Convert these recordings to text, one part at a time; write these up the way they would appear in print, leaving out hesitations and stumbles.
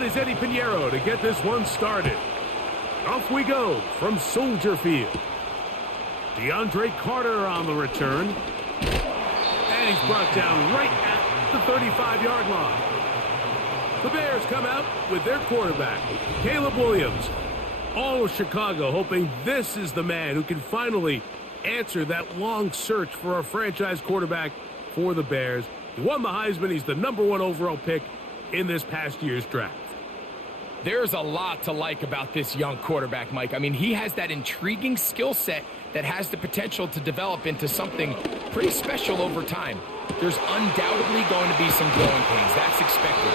On is Eddie Pinheiro to get this one started. Off we go from Soldier Field. DeAndre Carter on the return. And he's brought down right at the 35-yard line. The Bears come out with their quarterback, Caleb Williams. All of Chicago hoping this is the man who can finally answer that long search for a franchise quarterback for the Bears. He won the Heisman. He's the #1 overall pick in this past year's draft. There's a lot to like about this young quarterback, Mike. I mean, he has that intriguing skill set that has the potential to develop into something pretty special over time. There's undoubtedly going to be some growing pains. That's expected.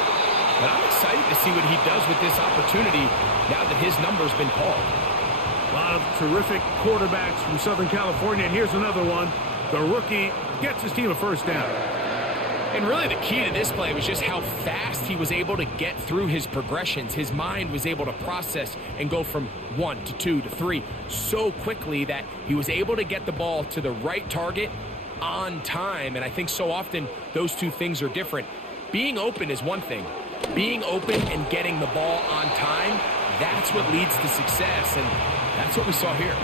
But I'm excited to see what he does with this opportunity now that his number's been called. A lot of terrific quarterbacks from Southern California, and here's another one. The rookie gets his team a first down. And really the key to this play was just how fast he was able to get through his progressions. His mind was able to process and go from 1 to 2 to 3 so quickly that he was able to get the ball to the right target on time. And I think so often those two things are different. Being open is one thing. Being open and getting the ball on time, that's what leads to success, and that's what we saw here.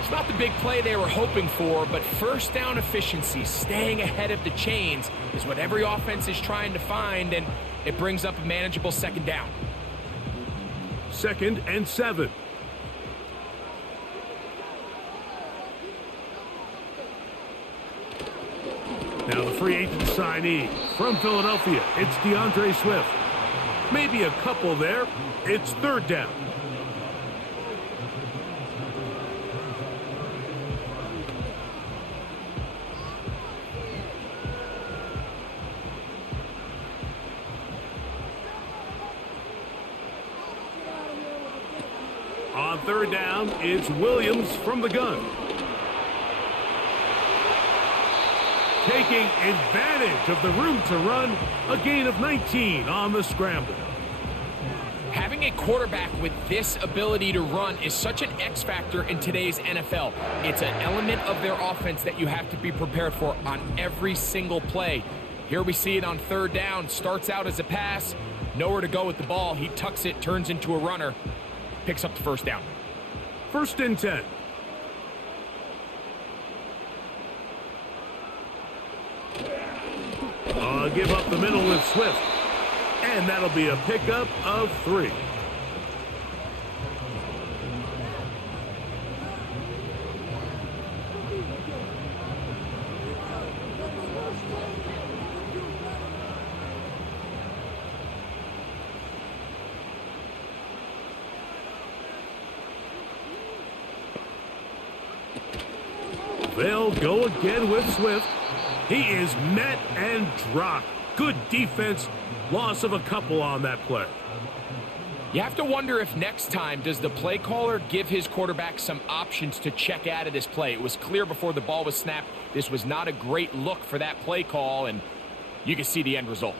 It's not the big play they were hoping for, but first down efficiency, staying ahead of the chains, is what every offense is trying to find, and it brings up a manageable second down. 2nd and 7. Now the free agent signee from Philadelphia, it's DeAndre Swift. Maybe a couple there. It's 3rd down. On 3rd down, it's Williams from the gun. Taking advantage of the room to run, a gain of 19 on the scramble. Having a quarterback with this ability to run is such an X factor in today's NFL. It's an element of their offense that you have to be prepared for on every single play. Here we see it on 3rd down. Starts out as a pass, nowhere to go with the ball. He tucks it, turns into a runner, picks up the first down. 1st and 10. Give up the middle with Swift. And that'll be a pickup of 3. They'll go again with Swift. He is met and dropped. Good defense. Loss of a couple on that play. You have to wonder if next time does the play caller give his quarterback some options to check out of this play. It was clear before the ball was snapped. This was not a great look for that play call, and you can see the end result.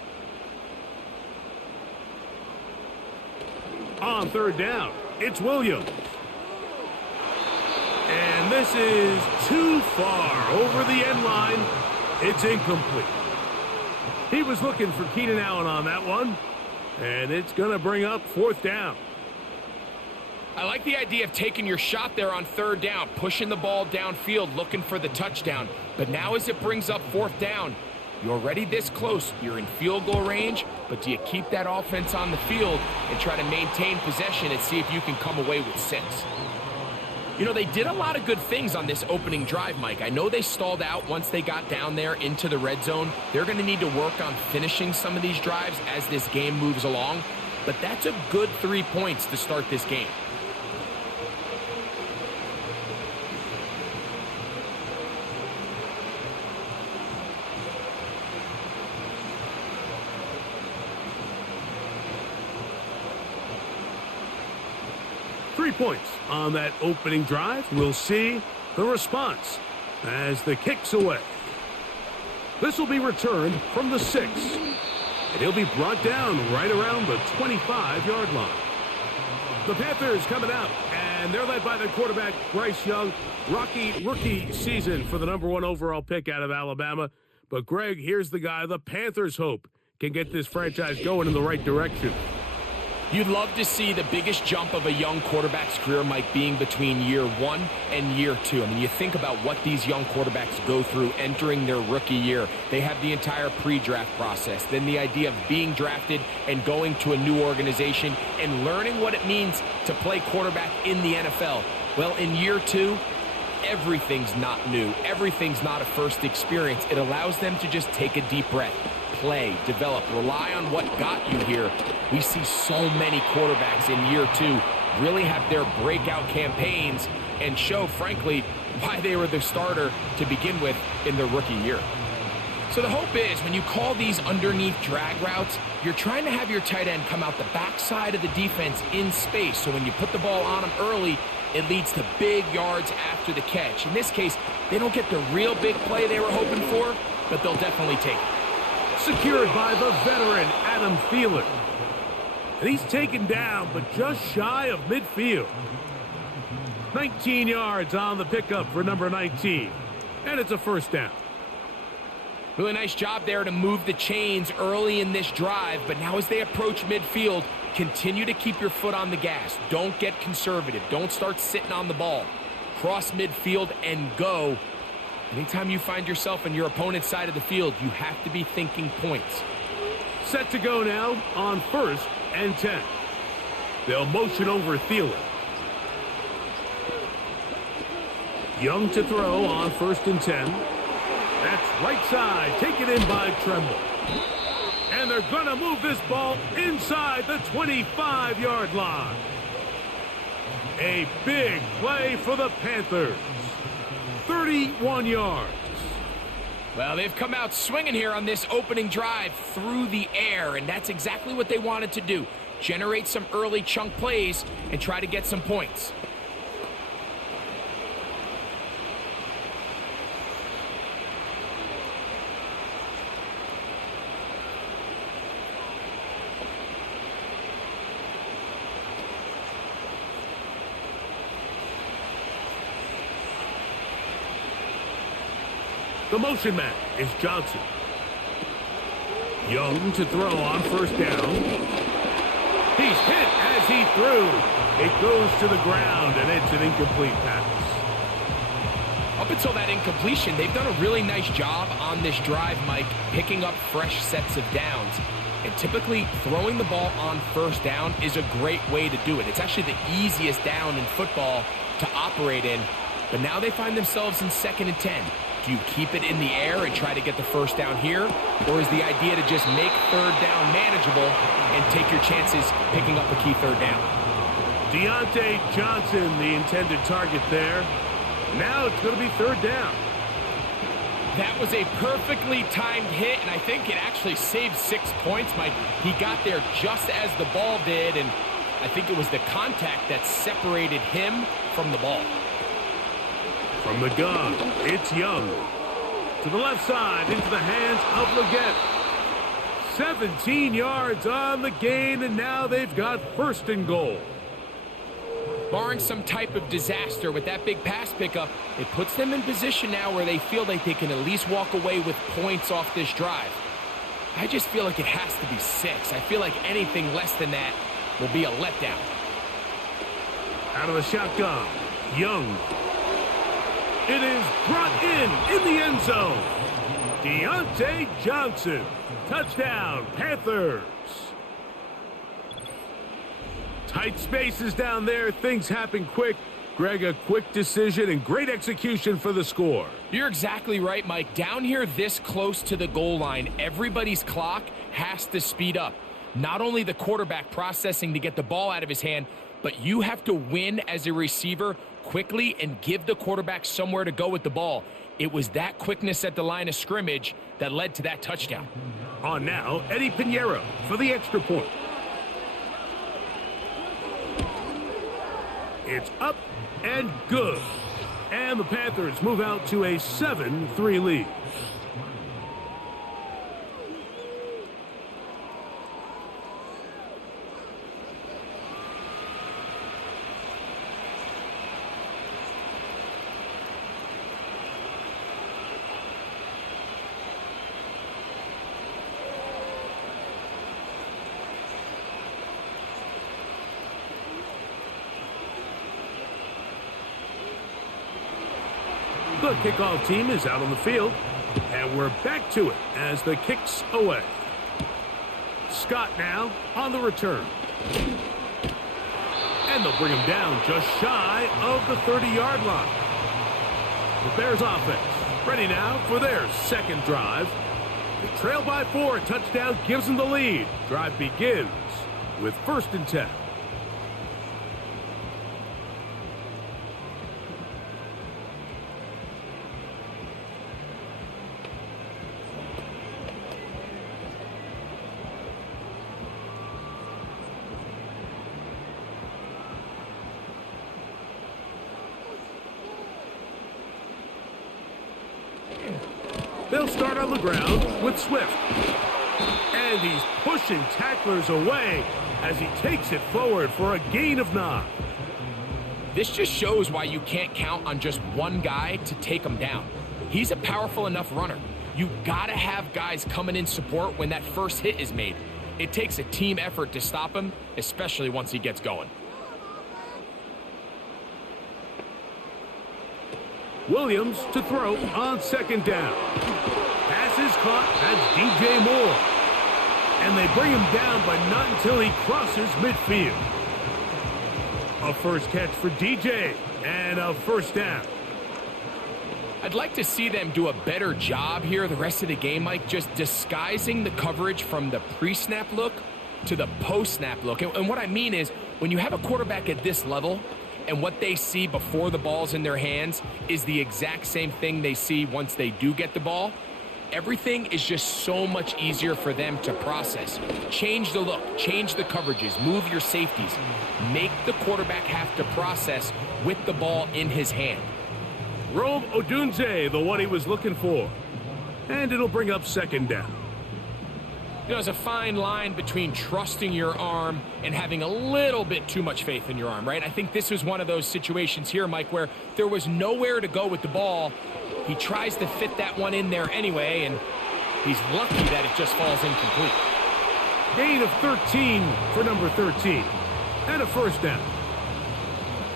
On 3rd down, it's Williams. And this is too far over the end line. It's incomplete. He was looking for Keenan Allen on that one. And it's going to bring up 4th down. I like the idea of taking your shot there on 3rd down, pushing the ball downfield, looking for the touchdown. But now as it brings up 4th down, you're already this close. You're in field goal range, but do you keep that offense on the field and try to maintain possession and see if you can come away with 6? You know, they did a lot of good things on this opening drive, Mike. I know they stalled out once they got down there into the red zone. They're going to need to work on finishing some of these drives as this game moves along. But that's a good 3 points to start this game. Points on that opening drive. We'll see the response as the kick's away. This will be returned from the 6. And he'll be brought down right around the 25-yard line. The Panthers coming out, and they're led by their quarterback, Bryce Young. Rocky rookie season for the #1 overall pick out of Alabama. But, Greg, here's the guy the Panthers hope can get this franchise going in the right direction. You'd love to see the biggest jump of a young quarterback's career, Mike, being between year 1 and year 2. I mean, you think about what these young quarterbacks go through entering their rookie year. They have the entire pre-draft process, then the idea of being drafted and going to a new organization and learning what it means to play quarterback in the NFL. Well, in year 2, everything's not new. Everything's not a first experience. It allows them to just take a deep breath, play, develop, rely on what got you here. We see so many quarterbacks in year 2 really have their breakout campaigns and show, frankly, why they were the starter to begin with in their rookie year. So the hope is when you call these underneath drag routes, you're trying to have your tight end come out the backside of the defense in space. So when you put the ball on them early, it leads to big yards after the catch. In this case, they don't get the real big play they were hoping for, but they'll definitely take it. Secured by the veteran Adam Thielen. And he's taken down, but just shy of midfield. 19 yards on the pickup for number 19. And it's a first down. Really nice job there to move the chains early in this drive, but now as they approach midfield, continue to keep your foot on the gas. Don't get conservative. Don't start sitting on the ball. Cross midfield and go. Anytime you find yourself on your opponent's side of the field, you have to be thinking points. Set to go now on 1st and 10. They'll motion over Thielen. Young to throw on 1st and 10. That's right side, taken in by Tremble. And they're going to move this ball inside the 25-yard line. A big play for the Panthers. 31 yards. Well, they've come out swinging here on this opening drive through the air, and that's exactly what they wanted to do. Generate some early chunk plays and try to get some points. The motion man is Johnson. Young to throw on 1st down. He's hit as he threw. It goes to the ground, and it's an incomplete pass. Up until that incompletion, they've done a really nice job on this drive, Mike, picking up fresh sets of downs. And typically, throwing the ball on 1st down is a great way to do it. It's actually the easiest down in football to operate in. But now they find themselves in 2nd and 10. Do you keep it in the air and try to get the 1st down here? Or is the idea to just make 3rd down manageable and take your chances picking up a key 3rd down? Deontay Johnson, the intended target there. Now it's going to be 3rd down. That was a perfectly timed hit, and I think it actually saved 6 points, Mike. He got there just as the ball did, and I think it was the contact that separated him from the ball. From the gun, it's Young. To the left side, into the hands of Leggett. 17 yards on the gain, and now they've got 1st and goal. Barring some type of disaster with that big pass pickup, it puts them in position now where they feel like they can at least walk away with points off this drive. I just feel like it has to be 6. I feel like anything less than that will be a letdown. Out of the shotgun, Young. It is brought in the end zone. Deontay Johnson. Touchdown, Panthers. Tight spaces down there. Things happen quick. Greg, a quick decision and great execution for the score. You're exactly right, Mike. Down here this close to the goal line, everybody's clock has to speed up. Not only the quarterback processing to get the ball out of his hand, but you have to win as a receiver quickly and give the quarterback somewhere to go with the ball. It was that quickness at the line of scrimmage that led to that touchdown. On now, Eddie Pinheiro for the extra point. It's up and good. And the Panthers move out to a 7-3 lead. The kickoff team is out on the field, and we're back to it as the kick's away. Scott now on the return. And they'll bring him down just shy of the 30-yard line. The Bears offense ready now for their second drive. They trail by 4. Touchdown gives them the lead. Drive begins with 1st and 10. They'll start on the ground with Swift. And he's pushing tacklers away as he takes it forward for a gain of 9. This just shows why you can't count on just one guy to take him down. He's a powerful enough runner. You gotta have guys coming in support when that first hit is made. It takes a team effort to stop him, especially once he gets going. Williams to throw on 2nd down. Pass is caught. That's DJ Moore. And they bring him down, but not until he crosses midfield. A first catch for DJ and a 1st down. I'd like to see them do a better job here the rest of the game, Mike, just disguising the coverage from the pre-snap look to the post-snap look. And what I mean is, when you have a quarterback at this level, and what they see before the ball's in their hands is the exact same thing they see once they do get the ball, everything is just so much easier for them to process. Change the look, change the coverages, move your safeties. Make the quarterback have to process with the ball in his hand. Rome Odunze, the one he was looking for. And it'll bring up 2nd down. You know, there's a fine line between trusting your arm and having a little bit too much faith in your arm, right? I think this was one of those situations here, Mike, where there was nowhere to go with the ball. He tries to fit that one in there anyway, and he's lucky that it just falls incomplete. Gain of 13 for number 13. And a 1st down.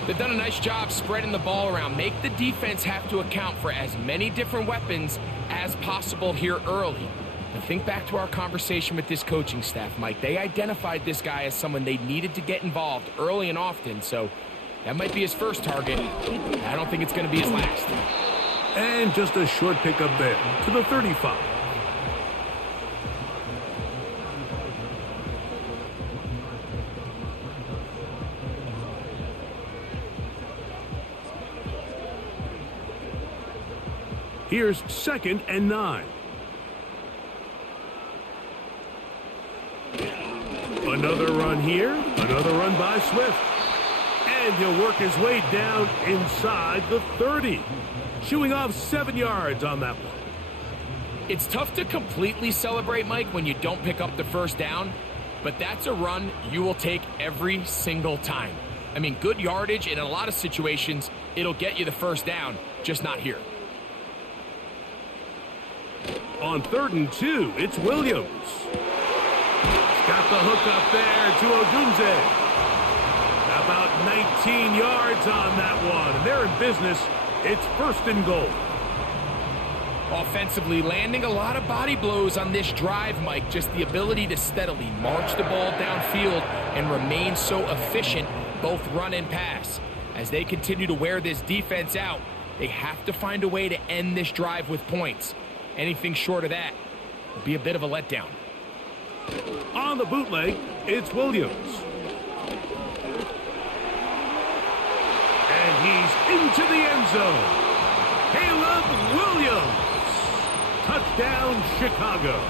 They've done a nice job spreading the ball around. Make the defense have to account for as many different weapons as possible here early. And think back to our conversation with this coaching staff, Mike. They identified this guy as someone they needed to get involved early and often, so that might be his first target. I don't think it's going to be his last. And just a short pickup there to the 35. Here's 2nd and 9. Another run here, another run by Swift. And he'll work his way down inside the 30. Shooing off 7 yards on that one. It's tough to completely celebrate, Mike, when you don't pick up the 1st down, but that's a run you will take every single time. I mean, good yardage, and in a lot of situations, it'll get you the 1st down, just not here. On 3rd and 2, it's Williams. Got the hook up there to Odunze. About 19 yards on that one. And they're in business. It's 1st and goal. Offensively, landing a lot of body blows on this drive, Mike. Just the ability to steadily march the ball downfield and remain so efficient, both run and pass. As they continue to wear this defense out, they have to find a way to end this drive with points. Anything short of that would be a bit of a letdown. On the bootleg, it's Williams. And he's into the end zone. Caleb Williams. Touchdown, Chicago.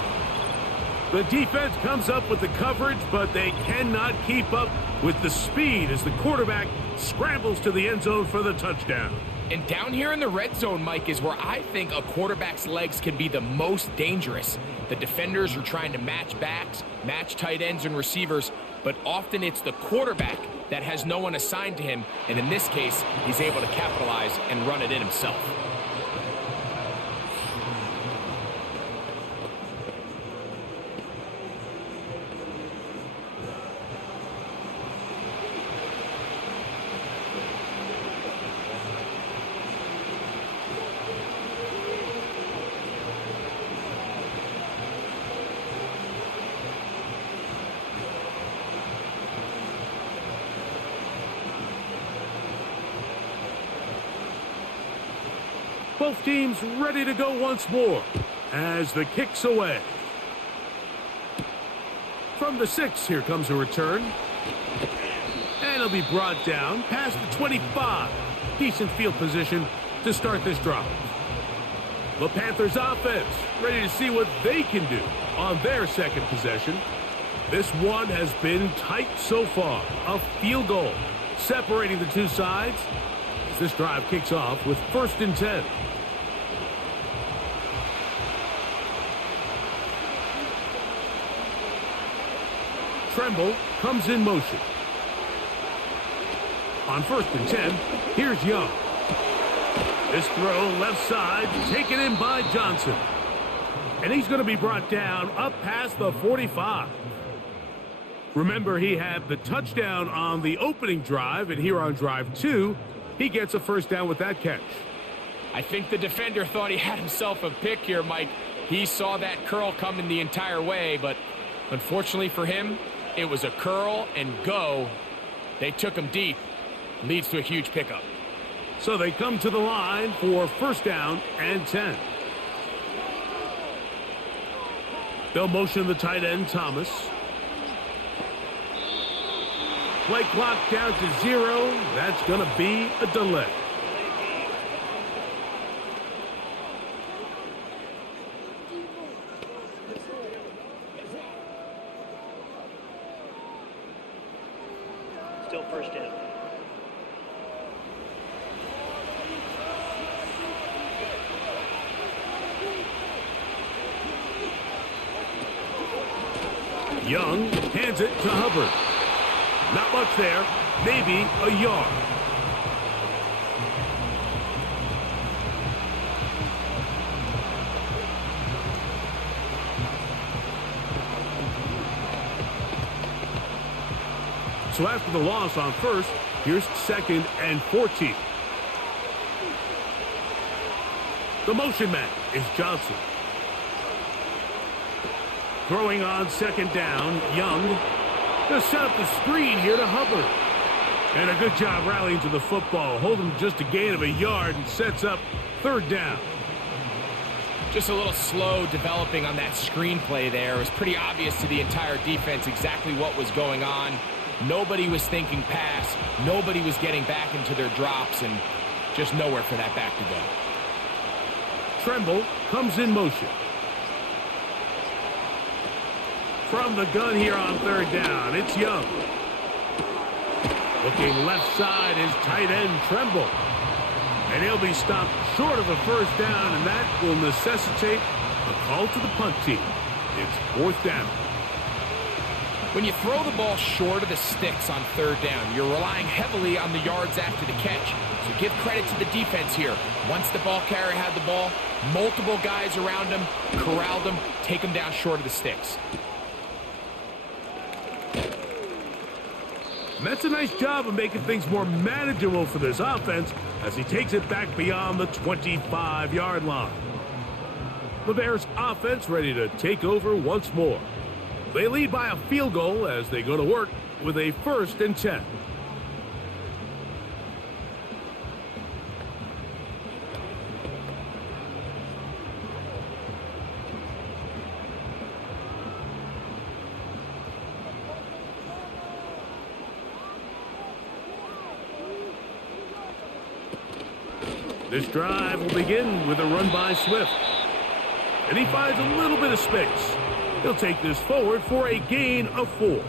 The defense comes up with the coverage, but they cannot keep up with the speed as the quarterback scrambles to the end zone for the touchdown. And down here in the red zone, Mike, is where I think a quarterback's legs can be the most dangerous. The defenders are trying to match backs, match tight ends and receivers, but often it's the quarterback that has no one assigned to him, and in this case, he's able to capitalize and run it in himself. Both teams ready to go once more as the kick's away. From the 6, here comes a return. And it'll be brought down past the 25. Decent field position to start this drive. The Panthers offense ready to see what they can do on their second possession. This one has been tight so far. A field goal separating the two sides as this drive kicks off with 1st and 10. Tremble comes in motion. On 1st and 10, here's Young. This throw left side taken in by Johnson. And he's going to be brought down up past the 45. Remember, he had the touchdown on the opening drive, and here on drive 2, he gets a first down with that catch. I think the defender thought he had himself a pick here, Mike. He saw that curl coming the entire way, but unfortunately for him, it was a curl and go. They took him deep. Leads to a huge pickup. So they come to the line for 1st down and 10. They'll motion the tight end, Thomas. Play clock down to 0. That's going to be a delay. Still 1st down. Young hands it to Hubbard. Not much there. Maybe a yard. So after the loss on 1st, here's 2nd and 14. The motion man is Johnson. Throwing on 2nd down, Young. They'll set up the screen here to Hubbard. And a good job rallying to the football. Holding just a gain of a yard and sets up 3rd down. Just a little slow developing on that screenplay there. It was pretty obvious to the entire defense exactly what was going on. Nobody was thinking pass. Nobody was getting back into their drops, and just nowhere for that back to go. Tremble comes in motion. From the gun here on 3rd down, it's Young. Looking left side is tight end Tremble. And he'll be stopped short of a 1st down, and that will necessitate a call to the punt team. It's 4th down. When you throw the ball short of the sticks on 3rd down, you're relying heavily on the yards after the catch. So give credit to the defense here. Once the ball carrier had the ball, multiple guys around him, corralled him, take him down short of the sticks. And that's a nice job of making things more manageable for this offense as he takes it back beyond the 25-yard line. The Bears offense ready to take over once more. They lead by a field goal as they go to work with a 1st and 10. This drive will begin with a run by Swift. And he finds a little bit of space. He'll take this forward for a gain of 4.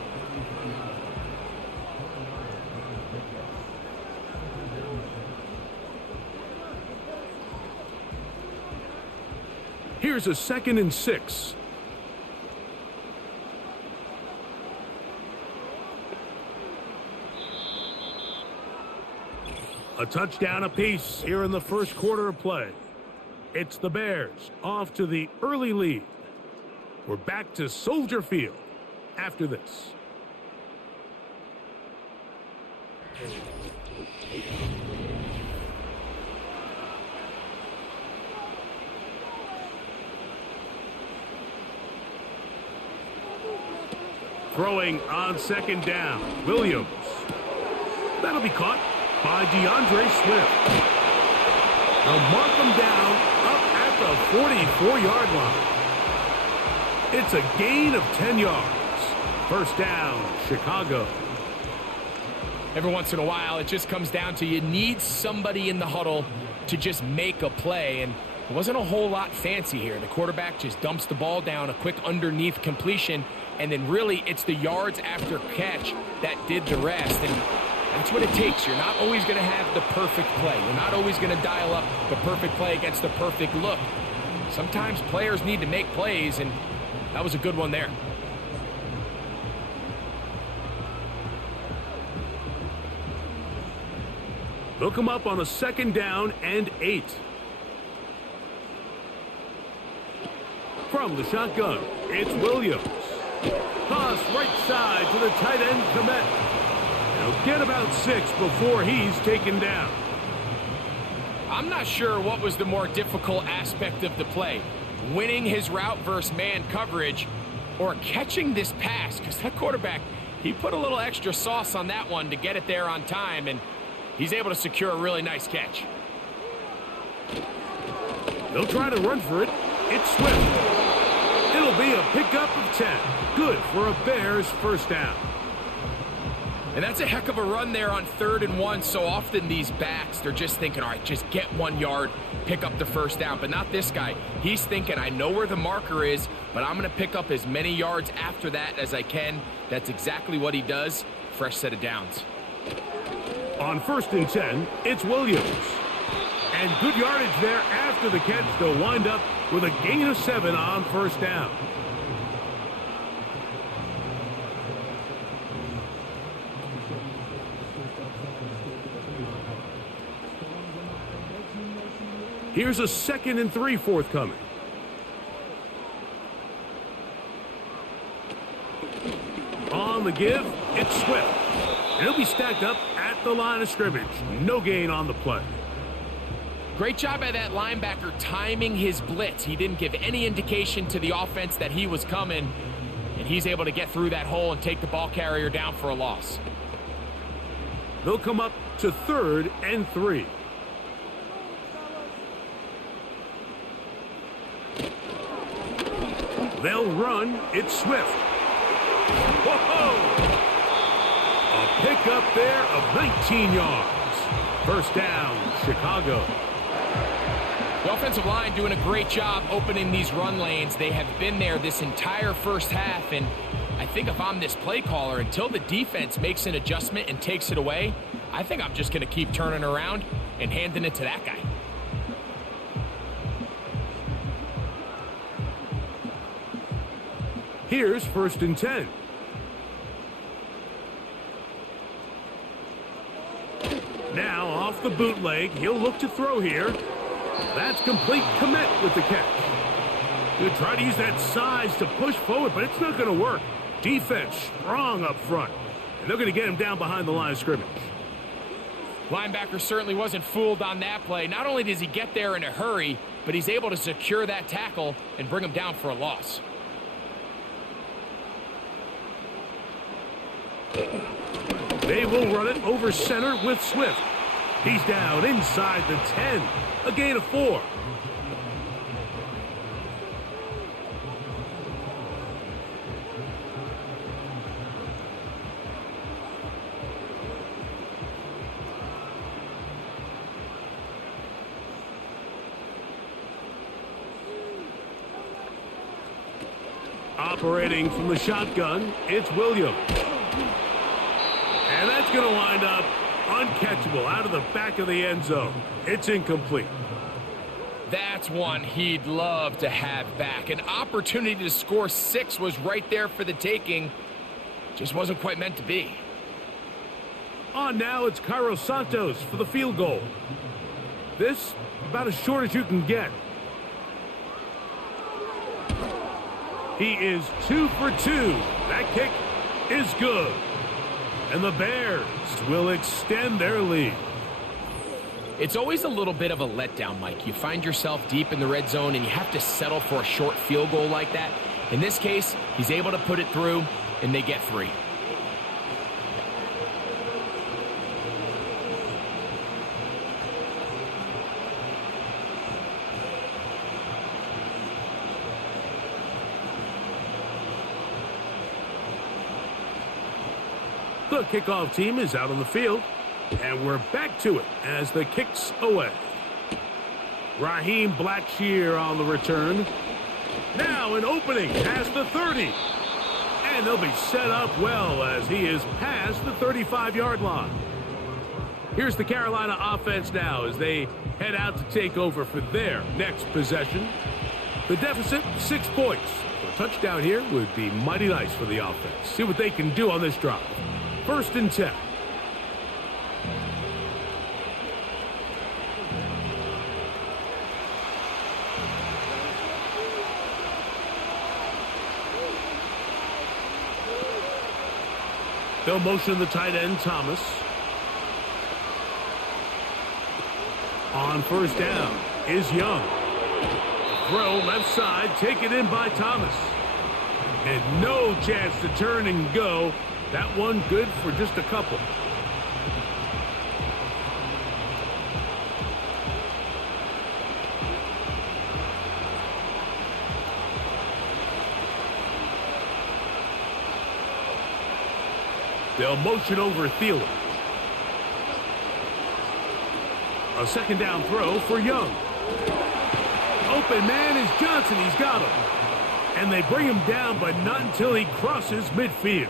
Here's a 2nd and 6. A touchdown apiece here in the 1st quarter of play. It's the Bears off to the early lead. We're back to Soldier Field after this. Throwing on 2nd down, Williams. That'll be caught by DeAndre Swift. They'll mark them down up at the 44-yard line. It's a gain of 10 yards. First down, Chicago. Every once in a while, it just comes down to you need somebody in the huddle to just make a play, and it wasn't a whole lot fancy here. The quarterback just dumps the ball down, a quick underneath completion, and then really it's the yards after catch that did the rest, and that's what it takes. You're not always going to have the perfect play. You're not always going to dial up the perfect play against the perfect look. Sometimes players need to make plays, and that was a good one there. Hook him up on a 2nd down and 8. From the shotgun, it's Williams. Toss right side to the tight end, Komet. He'll get about 6 before he's taken down. I'm not sure what was the more difficult aspect of the play. Winning his route versus man coverage or catching this pass, because that quarterback, he put a little extra sauce on that one to get it there on time, and he's able to secure a really nice catch. They'll try to run for it. It's Swift. It'll be a pickup of 10. Good for a Bears first down. And that's a heck of a run there on 3rd and 1. So often these backs, they're just thinking, all right, just get 1 yard, pick up the first down. But not this guy. He's thinking, I know where the marker is, but I'm going to pick up as many yards after that as I can. That's exactly what he does. Fresh set of downs. On 1st and 10, it's Williams. And good yardage there after the catch. They'll wind up with a gain of 7 on first down. Here's a 2nd and 3 forthcoming. On the give, it's Swift. And he'll be stacked up at the line of scrimmage. No gain on the play. Great job by that linebacker timing his blitz. He didn't give any indication to the offense that he was coming, and he's able to get through that hole and take the ball carrier down for a loss. They'll come up to 3rd and 3. They'll run. It's Swift. Whoa! A pickup there of 19 yards. First down, Chicago. The offensive line doing a great job opening these run lanes. They have been there this entire first half, and I think if I'm this play caller, until the defense makes an adjustment and takes it away, I think I'm just going to keep turning around and handing it to that guy. Here's 1st and 10. Now off the bootleg, he'll look to throw here. That's complete. Komet with the catch. He'll try to use that size to push forward, but it's not going to work. Defense strong up front, and they're going to get him down behind the line of scrimmage. Linebacker certainly wasn't fooled on that play. Not only does he get there in a hurry, but he's able to secure that tackle and bring him down for a loss. They will run it over center with Swift. He's down inside the 10. A gain of 4. Operating from the shotgun, it's Williams. And that's going to wind up uncatchable out of the back of the end zone. It's incomplete. That's one he'd love to have back. An opportunity to score 6 was right there for the taking. Just wasn't quite meant to be. On now, it's Cairo Santos for the field goal. This, about as short as you can get. He is 2 for 2. That kick is good. And the Bears will extend their lead. It's always a little bit of a letdown, Mike. You find yourself deep in the red zone and you have to settle for a short field goal like that. In this case, he's able to put it through and they get 3. The kickoff team is out on the field, and we're back to it as the kick's away. Raheem Blackshear on the return. Now an opening past the 30. And they'll be set up well as he is past the 35-yard line. Here's the Carolina offense now as they head out to take over for their next possession. The deficit, 6 points. A touchdown here would be mighty nice for the offense. See what they can do on this drive. 1st and 10. They'll motion the tight end, Thomas. On 1st down is Young. Throw left side, taken in by Thomas. And no chance to turn and go. That one good for just a couple. They'll motion over Thielen. A 2nd down throw for Young. Open man is Johnson. He's got him. And they bring him down, but not until he crosses midfield.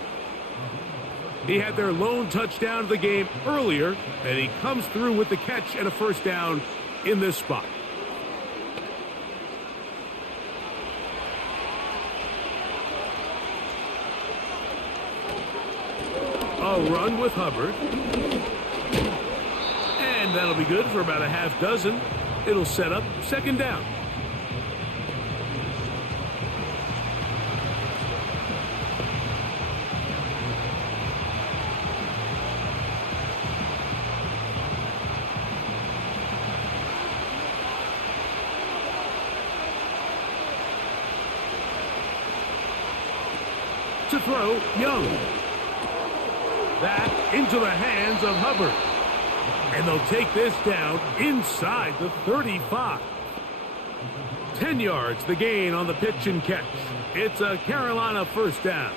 He had their lone touchdown of the game earlier, and he comes through with the catch and a 1st down in this spot. A run with Hubbard. And that'll be good for about a half dozen. It'll set up 2nd down. To throw, Young. That into the hands of Hubbard. And they'll take this down inside the 35. 10 yards the gain on the pitch and catch. It's a Carolina 1st down.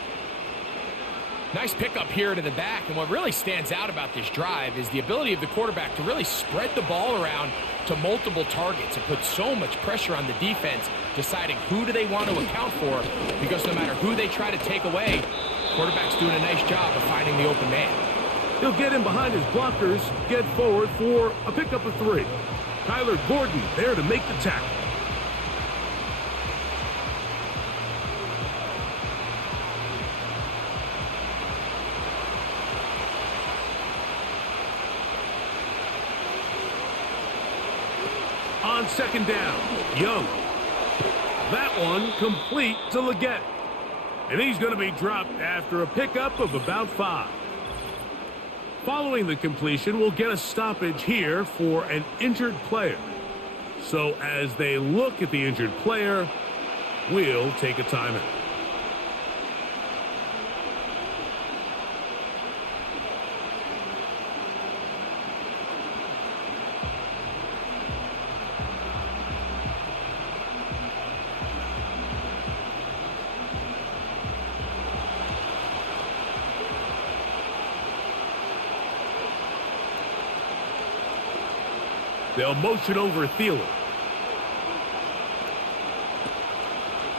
Nice pickup here to the back, and what really stands out about this drive is the ability of the quarterback to really spread the ball around to multiple targets. It puts so much pressure on the defense, deciding who do they want to account for, because no matter who they try to take away, quarterback's doing a nice job of finding the open man. He'll get in behind his blockers, get forward for a pickup of 3. Tyler Gordon there to make the tackle. On 2nd down, Young. That one complete to Leggett. And he's going to be dropped after a pickup of about 5. Following the completion, we'll get a stoppage here for an injured player. So as they look at the injured player, we'll take a timeout. They'll motion over Thielen.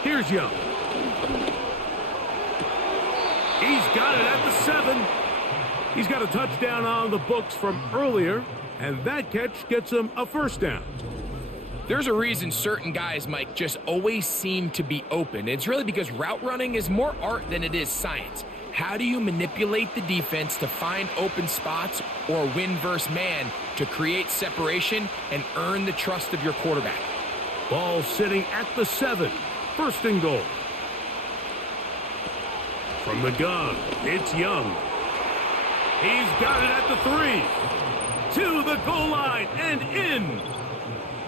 Here's Young. He's got it at the 7. He's got a touchdown on the books from earlier, and that catch gets him a 1st down. There's a reason certain guys, Mike, just always seem to be open. It's really because route running is more art than it is science. How do you manipulate the defense to find open spots or win versus man to create separation and earn the trust of your quarterback? Ball sitting at the 7. 1st and goal. From the gun, it's Young. He's got it at the 3. To the goal line and in.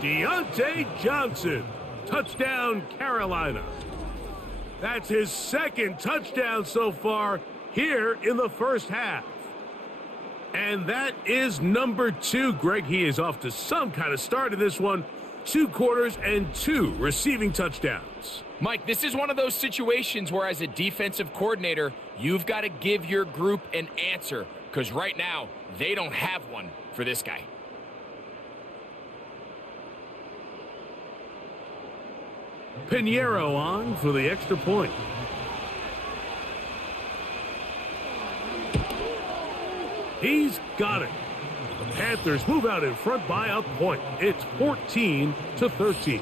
Deontay Johnson. Touchdown, Carolina. That's his 2nd touchdown so far here in the 1st half. And that is number 2, Greg. He is off to some kind of start in this one. 2 quarters and 2 receiving touchdowns. Mike, this is one of those situations where as a defensive coordinator, you've got to give your group an answer because right now they don't have one for this guy. Pinheiro on for the extra point. He's got it. The Panthers move out in front by a point. It's 14-13.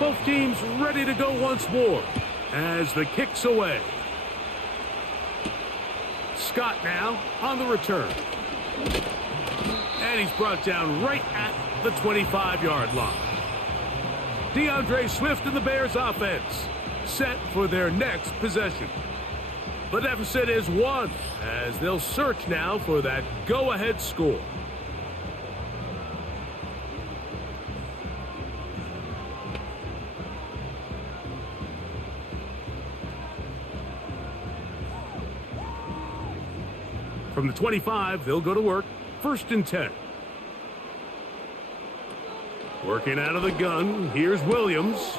Both teams ready to go once more as the kick's away. Scott now on the return. And he's brought down right at the 25-yard line. DeAndre Swift and the Bears offense set for their next possession. The deficit is 1 as they'll search now for that go-ahead score. From the 25, they'll go to work. 1st and 10. Working out of the gun, here's Williams.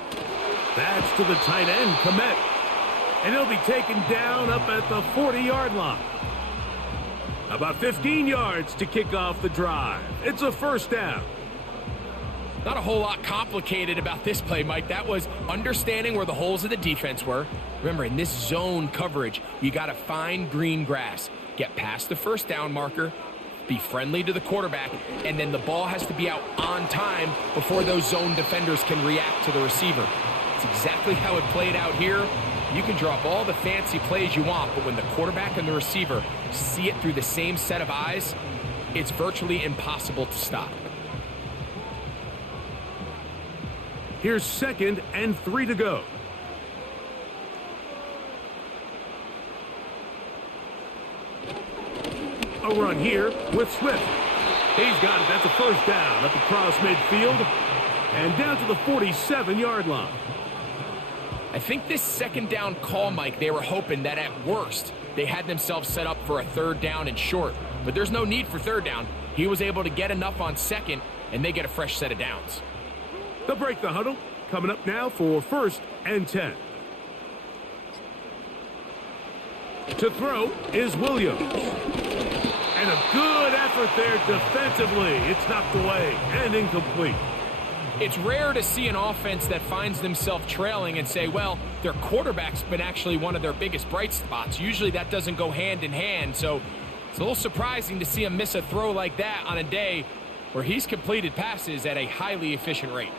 That's to the tight end, Komet. And he'll be taken down up at the 40-yard line. About 15 yards to kick off the drive. It's a 1st down. Not a whole lot complicated about this play, Mike. That was understanding where the holes of the defense were. Remember, in this zone coverage, you got to find green grass. Get past the 1st down marker, be friendly to the quarterback, and then the ball has to be out on time before those zone defenders can react to the receiver. It's exactly how it played out here. You can drop all the fancy plays you want, but when the quarterback and the receiver see it through the same set of eyes, it's virtually impossible to stop. Here's 2nd and 3 to go. A run here with Swift. He's got it. That's a 1st down up across midfield and down to the 47-yard line. I think this 2nd down call, Mike, they were hoping that at worst they had themselves set up for a 3rd down and short. But there's no need for 3rd down. He was able to get enough on 2nd, and they get a fresh set of downs. They'll break the huddle. Coming up now for 1st and 10. To throw is Williams. And a good effort there defensively. It's knocked away and incomplete. It's rare to see an offense that finds themselves trailing and say, well, their quarterback's been actually one of their biggest bright spots. Usually that doesn't go hand in hand, so it's a little surprising to see him miss a throw like that on a day where he's completed passes at a highly efficient rate.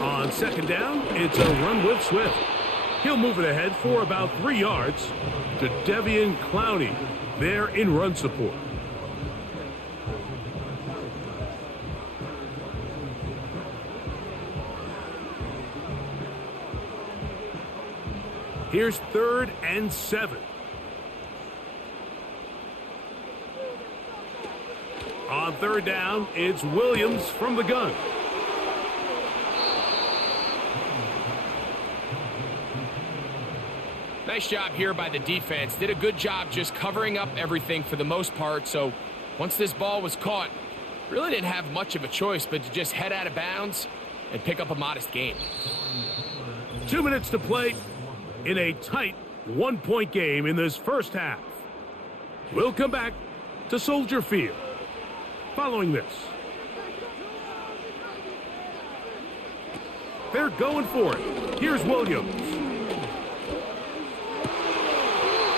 On 2nd down, it's a run with Swift. He'll move it ahead for about 3 yards to Devian Clowney there in run support. Here's 3rd and 7. On 3rd down, it's Williams from the gun. Nice job here by the defense. Did a good job just covering up everything for the most part. So once this ball was caught, really didn't have much of a choice but to just head out of bounds and pick up a modest gain. 2 minutes to play in a tight 1-point game in this 1st half. We'll come back to Soldier Field following this. They're going for it. Here's Williams.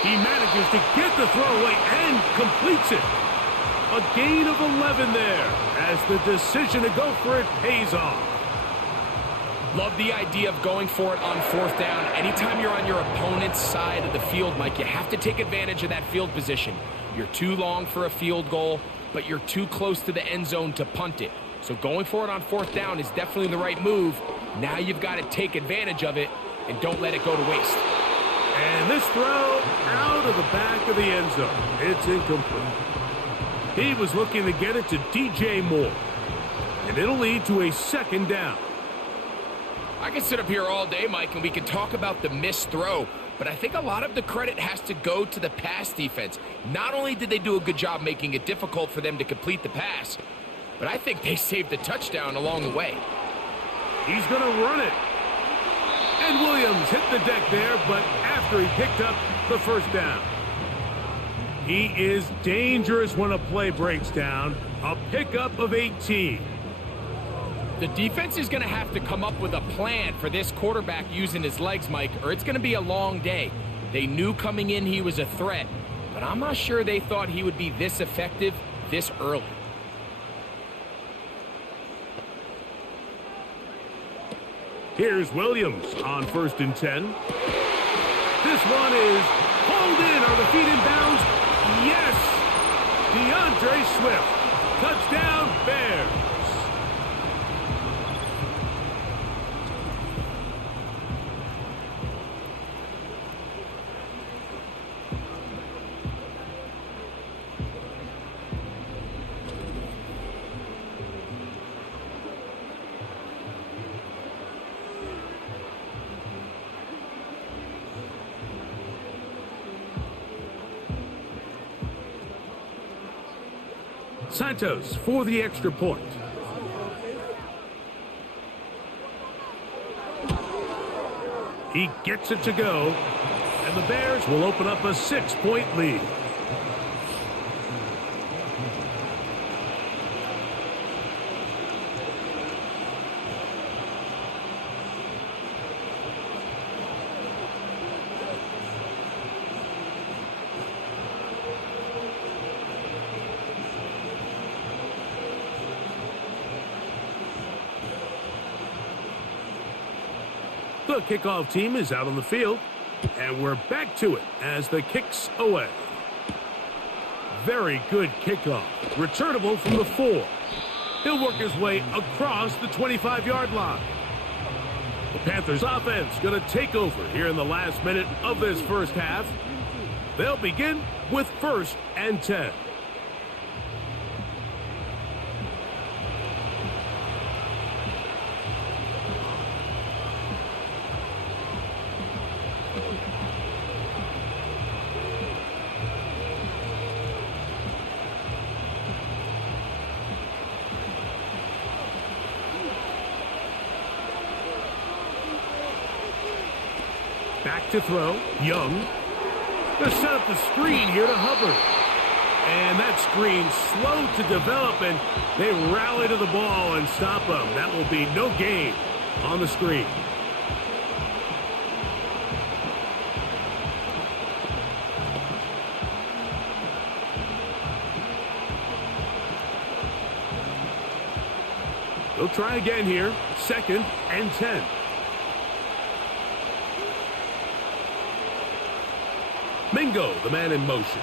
He manages to get the throw away and completes it. A gain of 11 there as the decision to go for it pays off. Love the idea of going for it on fourth down. Anytime you're on your opponent's side of the field, Mike, you have to take advantage of that field position. You're too long for a field goal, but you're too close to the end zone to punt it. So going for it on fourth down is definitely the right move. Now you've got to take advantage of it and don't let it go to waste. And this throw out of the back of the end zone. It's incomplete. He was looking to get it to DJ Moore. And it'll lead to a second down. I can sit up here all day, Mike, and we can talk about the missed throw, but I think a lot of the credit has to go to the pass defense. Not only did they do a good job making it difficult for them to complete the pass, but I think they saved the touchdown along the way. He's going to run it. And Williams hit the deck there, but after he picked up the first down. He is dangerous when a play breaks down. A pickup of 18. The defense is going to have to come up with a plan for this quarterback using his legs, Mike, or it's going to be a long day. They knew coming in he was a threat, but I'm not sure they thought he would be this effective this early. Here's Williams on 1st and 10. This one is hauled in. Are the feet in bounds? Yes! DeAndre Swift. Touchdown, Bears. Santos for the extra point. He gets it to go, and the Bears will open up a 6-point lead. The kickoff team is out on the field, and we're back to it as the kick's away. Very good kickoff. Returnable from the 4. He'll work his way across the 25-yard line. The Panthers offense going to take over here in the last minute of this first half. They'll begin with 1st and 10. Back to throw. Young. Going to set up the screen here to Hubbard. And that screen slow to develop, and they rally to the ball and stop him. That will be no gain on the screen. They'll try again here. 2nd and 10. Mingo, the man in motion.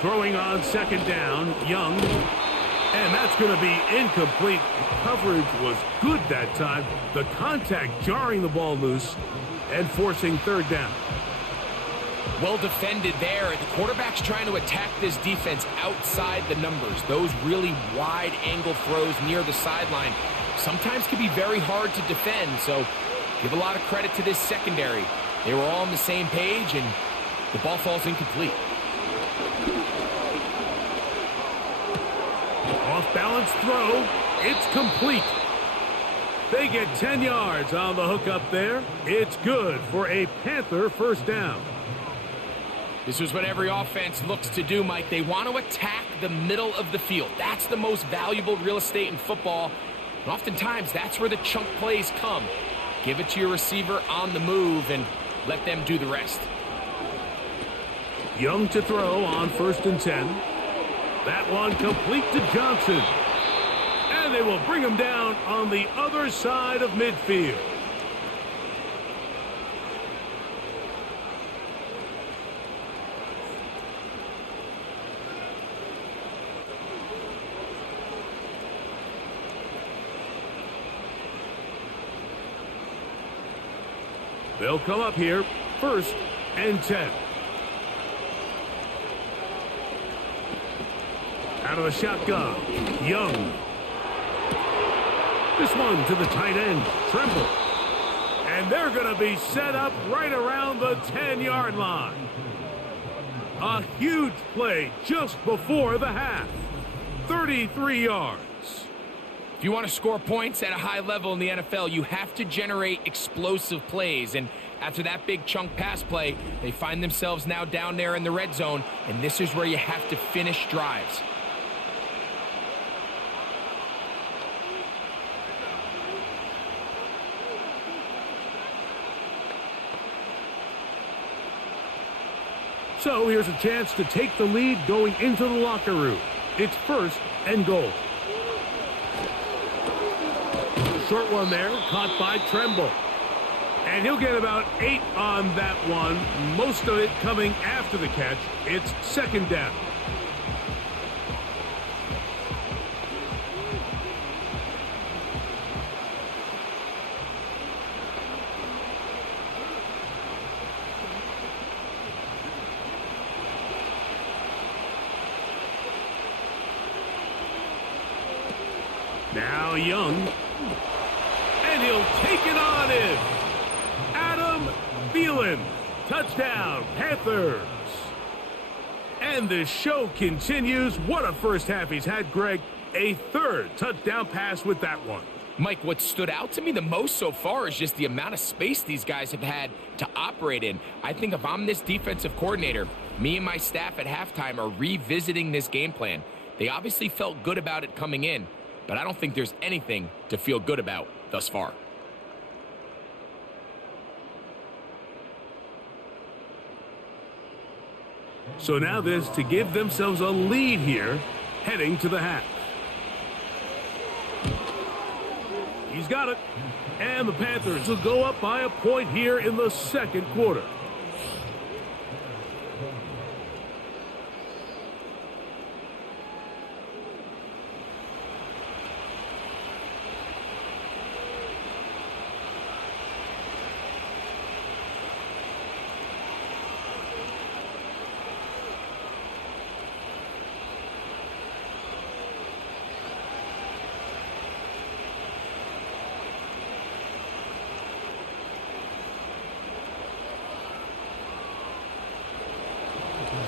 Throwing on 2nd down, Young. And that's going to be incomplete. Coverage was good that time. The contact jarring the ball loose and forcing 3rd down. Well defended there. The quarterback's trying to attack this defense outside the numbers. Those really wide angle throws near the sideline sometimes can be very hard to defend. So give a lot of credit to this secondary. They were all on the same page, and the ball falls incomplete. Off-balance throw. It's complete. They get 10 yards on the hook up there. It's good for a Panther 1st down. This is what every offense looks to do, Mike. They want to attack the middle of the field. That's the most valuable real estate in football. And oftentimes, that's where the chunk plays come. Give it to your receiver on the move and let them do the rest. Young to throw on 1st and 10. That one complete to Johnson. And And they will bring him down on the other side of midfield. They'll come up here, 1st and 10. Out of the shotgun, Young. This one to the tight end, Tremble. And they're going to be set up right around the 10-yard line. A huge play just before the half. 33 yards. If you want to score points at a high level in the NFL, you have to generate explosive plays. And after that big chunk pass play, they find themselves now down there in the red zone, and this is where you have to finish drives. So here's a chance to take the lead going into the locker room. It's 1st and goal. Short one there, caught by Tremble. And he'll get about 8 on that one, most of it coming after the catch. It's 2nd down. Now Young. And he'll take it on in. Adam Thielen. Touchdown, Panthers. And the show continues. What a first half he's had, Greg. A 3rd touchdown pass with that one. Mike, what stood out to me the most so far is just the amount of space these guys have had to operate in. I think if I'm this defensive coordinator, me and my staff at halftime are revisiting this game plan. They obviously felt good about it coming in, but I don't think there's anything to feel good about thus far. So now this to give themselves a lead here, heading to the half. He's got it. And the Panthers will go up by a point here in the 2nd quarter.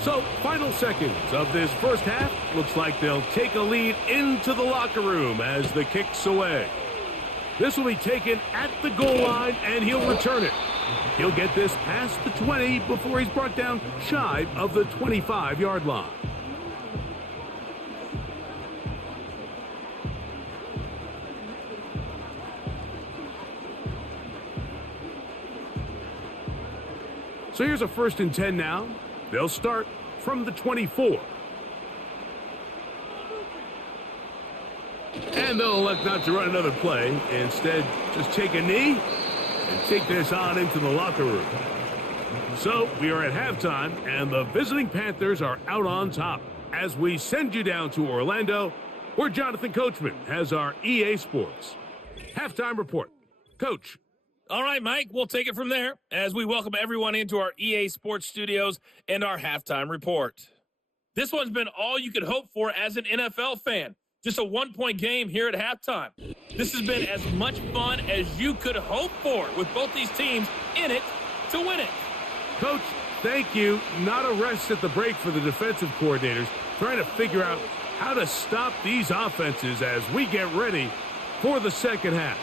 So, final seconds of this first half. Looks like they'll take a lead into the locker room as the kick's away. This will be taken at the goal line, and he'll return it. He'll get this past the 20 before he's brought down shy of the 25-yard line. So here's a 1st and 10 now. They'll start from the 24. And they'll elect not to run another play. Instead, just take a knee and take this on into the locker room. So we are at halftime, and the visiting Panthers are out on top. As we send you down to Orlando, where Jonathan Coachman has our EA Sports halftime report. Coach. All right, Mike, we'll take it from there as we welcome everyone into our EA Sports studios and our halftime report. This one's been all you could hope for as an NFL fan. Just a one-point game here at halftime. This has been as much fun as you could hope for with both these teams in it to win it. Coach, thank you. Not a rest at the break for the defensive coordinators, trying to figure out how to stop these offenses as we get ready for the second half.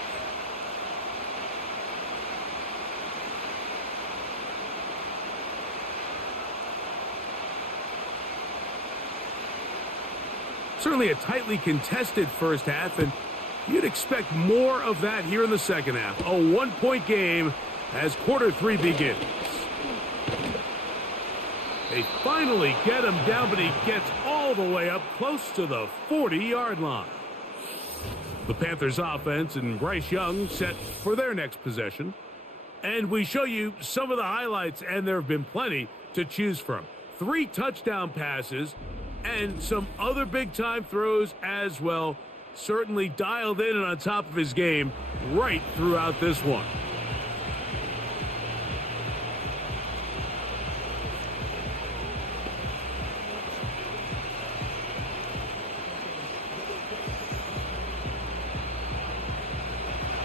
Certainly a tightly contested first half, and you'd expect more of that here in the second half. A one-point game as quarter 3 begins. They finally get him down, but he gets all the way up close to the 40-yard line. The Panthers offense and Bryce Young set for their next possession. And we show you some of the highlights, and there have been plenty to choose from. 3 touchdown passes and some other big-time throws as well. Certainly dialed in and on top of his game right throughout this one.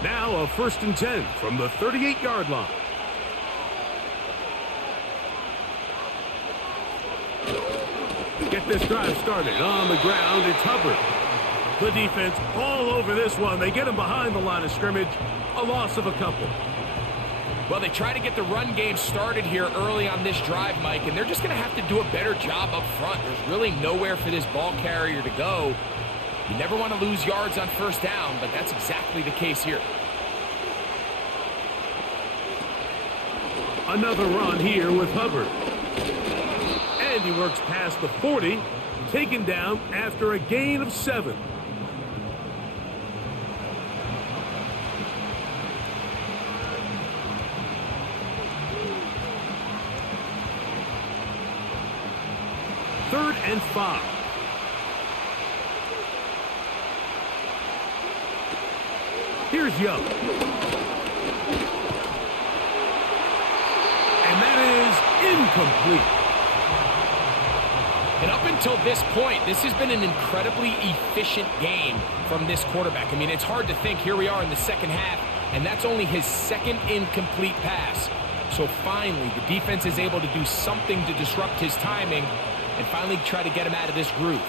Now a 1st and 10 from the 38-yard line. Get this drive started on the ground. It's Hubbard. The defense all over this one. They get him behind the line of scrimmage. A loss of a couple. Well, they try to get the run game started here early on this drive, Mike, and they're just going to have to do a better job up front. There's really nowhere for this ball carrier to go. You never want to lose yards on 1st down, but that's exactly the case here. Another run here with Hubbard. And he works past the 40, taken down after a gain of 7. Third and 5. Here's Young. And that is incomplete. And up until this point, this has been an incredibly efficient game from this quarterback. I mean, it's hard to think. Here we are in the 2nd half, and that's only his 2nd incomplete pass. So finally, the defense is able to do something to disrupt his timing and finally try to get him out of this groove.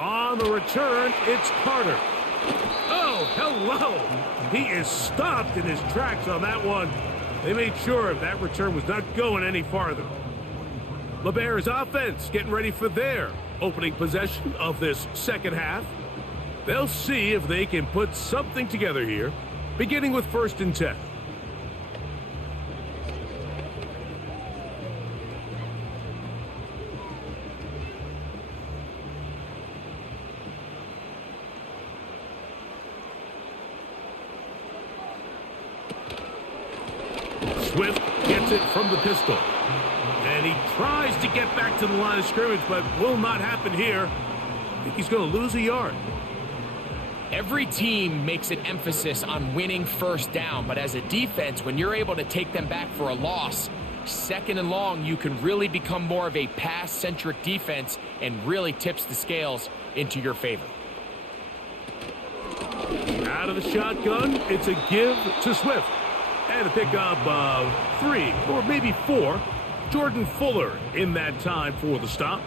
On the return, it's Carter. Oh, hello. He is stopped in his tracks on that one. They made sure that return was not going any farther. The Bears offense getting ready for their opening possession of this 2nd half. They'll see if they can put something together here, beginning with 1st and 10. Swift gets it from the pistol. And he tries to get back to the line of scrimmage, but will not happen here. I think he's going to lose a yard. Every team makes an emphasis on winning 1st down, but as a defense, when you're able to take them back for a loss, 2nd and long, you can really become more of a pass-centric defense and really tips the scales into your favor. Out of the shotgun, it's a give to Swift. And a pickup of 3 or maybe 4. Jordan Fuller in that time for the stop.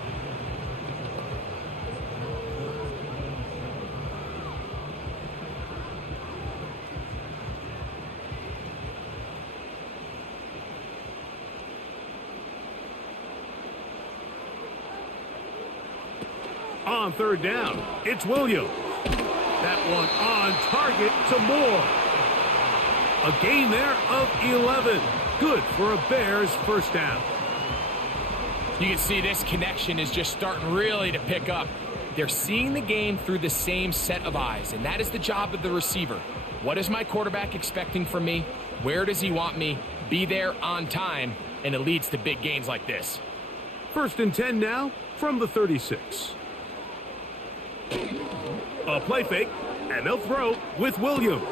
On 3rd down, it's Williams. That one on target to Moore. A gain there of 11. Good for a Bears 1st down. You can see this connection is just starting really to pick up. They're seeing the game through the same set of eyes, and that is the job of the receiver. What is my quarterback expecting from me? Where does he want me? Be there on time, and it leads to big gains like this. 1st and 10 now from the 36. A play fake, and they'll throw with Williams.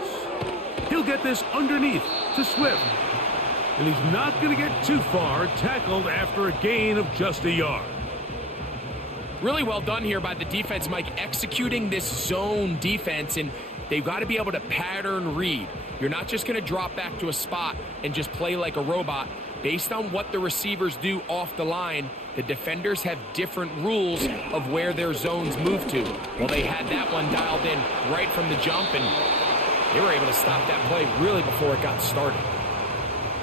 He'll get this underneath to Swift. And he's not going to get too far, tackled after a gain of just a yard. Really well done here by the defense, Mike, executing this zone defense, and they've got to be able to pattern read. You're not just going to drop back to a spot and just play like a robot. Based on what the receivers do off the line, the defenders have different rules of where their zones move to. Well, they had that one dialed in right from the jump, and they were able to stop that play really before it got started.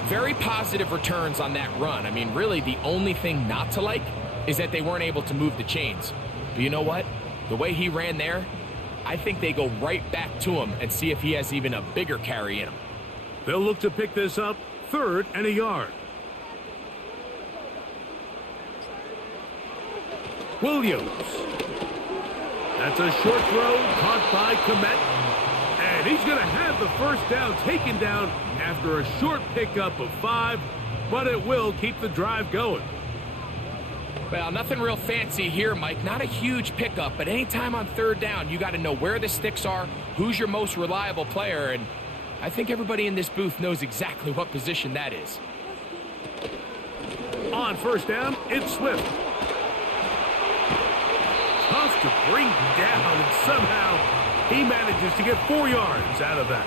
Very positive returns on that run. I mean, really, the only thing not to like is that they weren't able to move the chains. But you know what? The way he ran there, I think they go right back to him and see if he has even a bigger carry in him. They'll look to pick this up 3rd and a yard. Williams. That's a short throw caught by Komet. And he's going to have the first down taken down after a short pickup of 5, but it will keep the drive going. Well, nothing real fancy here, Mike. Not a huge pickup, but anytime on third down, you got to know where the sticks are, who's your most reliable player, and I think everybody in this booth knows exactly what position that is. On first down, it's Swift. Tough to bring down, and somehow he manages to get 4 yards out of that.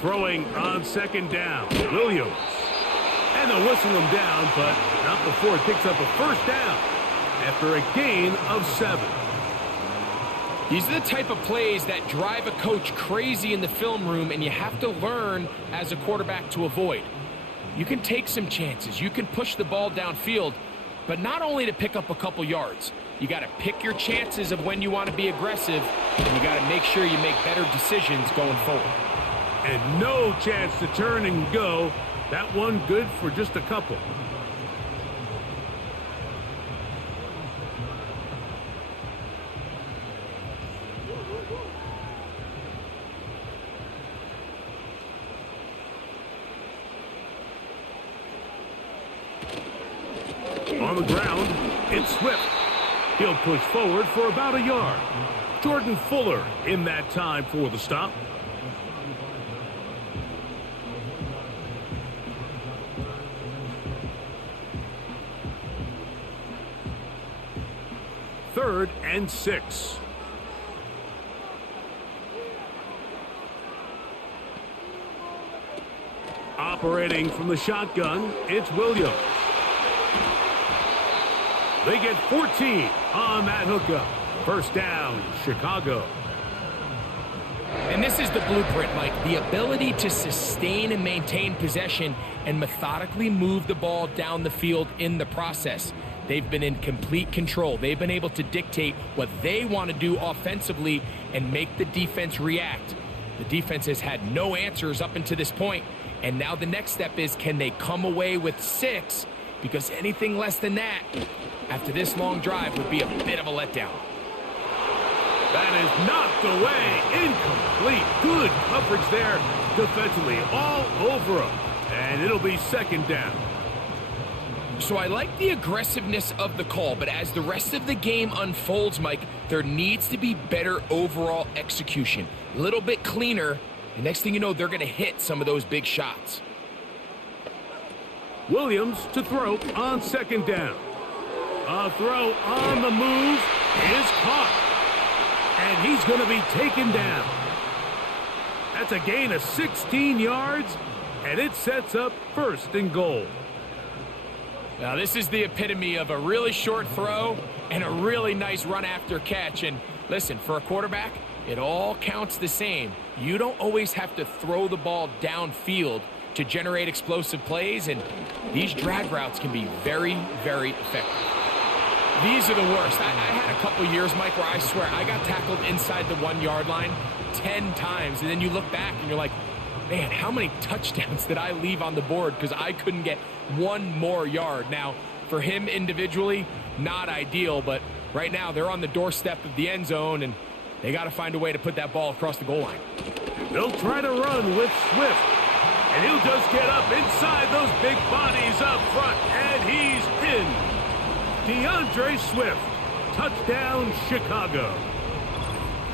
Throwing on second down, Williams. And they'll whistle him down, but not before it picks up a first down after a gain of 7. These are the type of plays that drive a coach crazy in the film room, and you have to learn as a quarterback to avoid. You can take some chances. You can push the ball downfield, but not only to pick up a couple yards. You got to pick your chances of when you want to be aggressive, and you got to make sure you make better decisions going forward. And no chance to turn and go. That one good for just a couple. On the ground, it's Swift. He'll push forward for about a yard. Jordan Fuller in that time for the stop. Third and 6. Operating from the shotgun, it's Williams. They get 14 on that hookup. First down, Chicago. And this is the blueprint, Mike. The ability to sustain and maintain possession and methodically move the ball down the field in the process. They've been in complete control. They've been able to dictate what they want to do offensively and make the defense react. The defense has had no answers up until this point, and now the next step is, can they come away with 6? Because anything less than that, after this long drive, would be a bit of a letdown. That is knocked away. Incomplete. Good coverage there defensively all over him. And it'll be second down. So I like the aggressiveness of the call, but as the rest of the game unfolds, Mike, there needs to be better overall execution. A little bit cleaner, and next thing you know, they're going to hit some of those big shots. Williams to throw on second down. A throw on the move is caught. And he's going to be taken down. That's a gain of 16 yards, and it sets up first and goal. Now, this is the epitome of a really short throw and a really nice run after catch. And listen, for a quarterback, it all counts the same. You don't always have to throw the ball downfield to generate explosive plays, and these drag routes can be very, very effective. These are the worst. I had a couple years, Mike, where I swear I got tackled inside the 1-yard line 10 times, and then you look back and you're like, man, how many touchdowns did I leave on the board because I couldn't get one more yard? Now, for him individually, not ideal, but right now they're on the doorstep of the end zone, and they got to find a way to put that ball across the goal line. They'll try to run with Swift, and he'll just get up inside those big bodies up front, and he's in. DeAndre Swift, touchdown Chicago.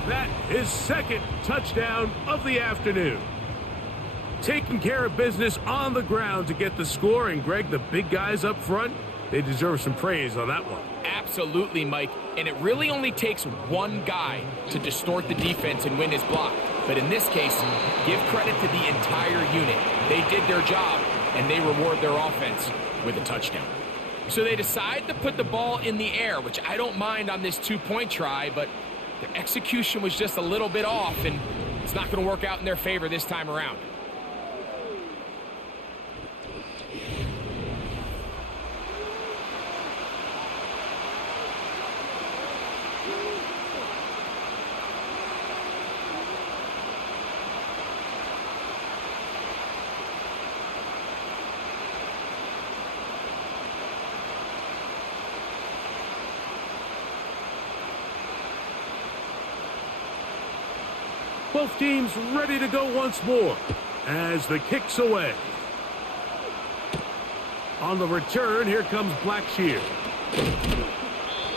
That is second touchdown of the afternoon. Taking care of business on the ground to get the score, and Greg, the big guys up front, they deserve some praise on that one. Absolutely, Mike, and it really only takes one guy to distort the defense and win his block. But in this case, give credit to the entire unit. They did their job, and they reward their offense with a touchdown. So they decide to put the ball in the air, which I don't mind on this 2-point try, but the execution was just a little bit off, and it's not going to work out in their favor this time around. Both teams ready to go once more as the kick's away. On the return, here comes Blackshear.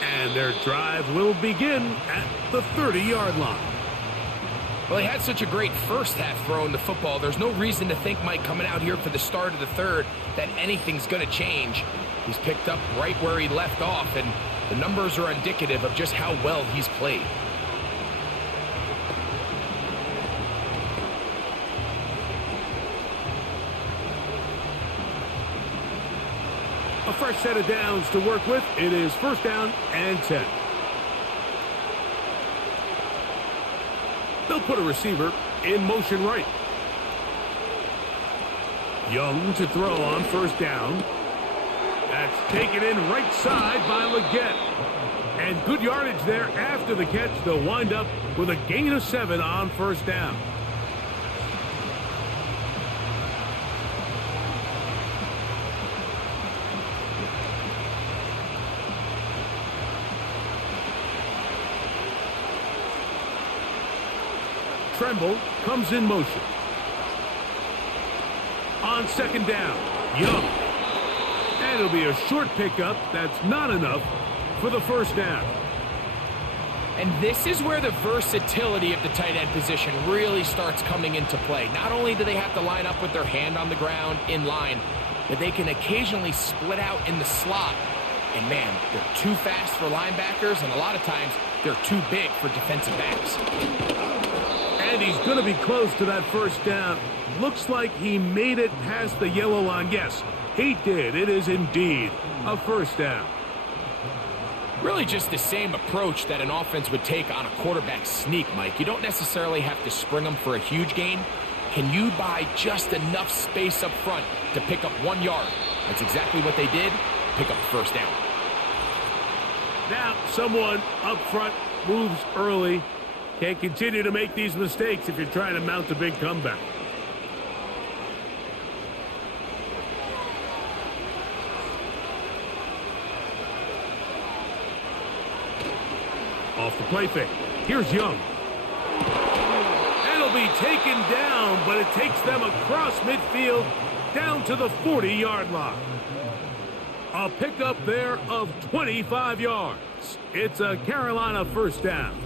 And their drive will begin at the 30-yard line. Well, he had such a great first half throwing the football. There's no reason to think, Mike, coming out here for the start of the third, that anything's going to change. He's picked up right where he left off, and the numbers are indicative of just how well he's played. A fresh set of downs to work with. It is first down and 10. They'll put a receiver in motion right. Young to throw on first down. That's taken in right side by Leggett. And good yardage there after the catch. They'll wind up with a gain of 7 on first down. Tremble comes in motion. On second down, Young. And it'll be a short pickup. That's not enough for the first down. And this is where the versatility of the tight end position really starts coming into play. Not only do they have to line up with their hand on the ground in line, but they can occasionally split out in the slot. And man, they're too fast for linebackers, and a lot of times they're too big for defensive backs. And he's going to be close to that first down. Looks like he made it past the yellow line. Yes, he did. It is indeed a first down. Really just the same approach that an offense would take on a quarterback sneak, Mike. You don't necessarily have to spring them for a huge gain. Can you buy just enough space up front to pick up 1 yard? That's exactly what they did. Pick up the first down. Now someone up front moves early. Can't continue to make these mistakes if you're trying to mount a big comeback. Off the play fake. Here's Young. And it'll be taken down, but it takes them across midfield down to the 40-yard line. A pickup there of 25 yards. It's a Carolina first down.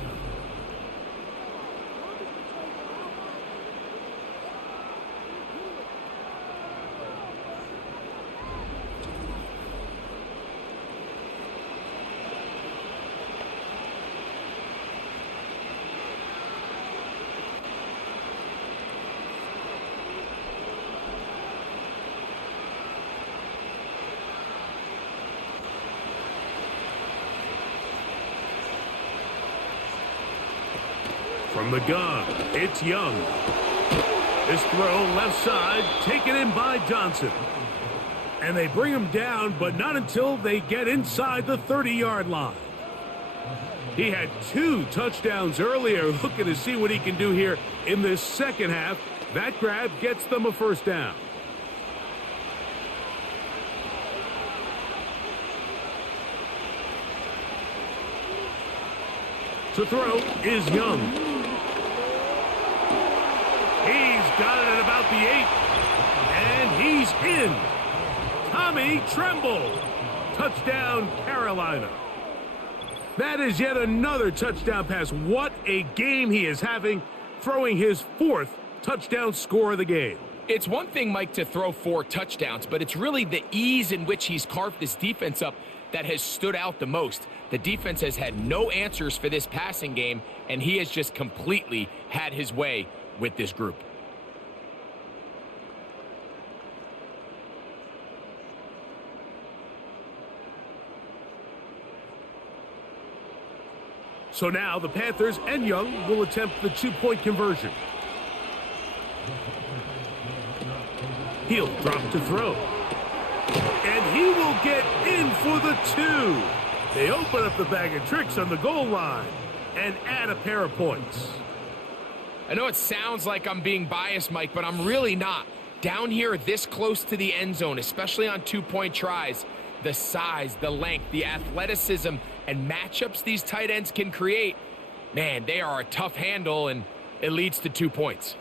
From the gun, it's Young. This throw left side, taken in by Johnson. And they bring him down, but not until they get inside the 30-yard line. He had 2 touchdowns earlier, looking to see what he can do here in this second half. That grab gets them a first down. To throw is Young. He's got it at about the 8. And he's in. Tommy Tremble. Touchdown, Carolina. That is yet another touchdown pass. What a game he is having, throwing his 4th touchdown score of the game. It's one thing, Mike, to throw 4 touchdowns, but it's really the ease in which he's carved this defense up that has stood out the most. The defense has had no answers for this passing game, and he has just completely had his way with this group. So now the Panthers and Young will attempt the 2-point conversion. He'll drop to throw. And he will get in for the 2. They open up the bag of tricks on the goal line and add a pair of points. I know it sounds like I'm being biased, Mike, but I'm really not. Down here this close to the end zone, especially on 2-point tries, the size, the length, the athleticism, and matchups these tight ends can create, man, they are a tough handle, and It leads to 2 points.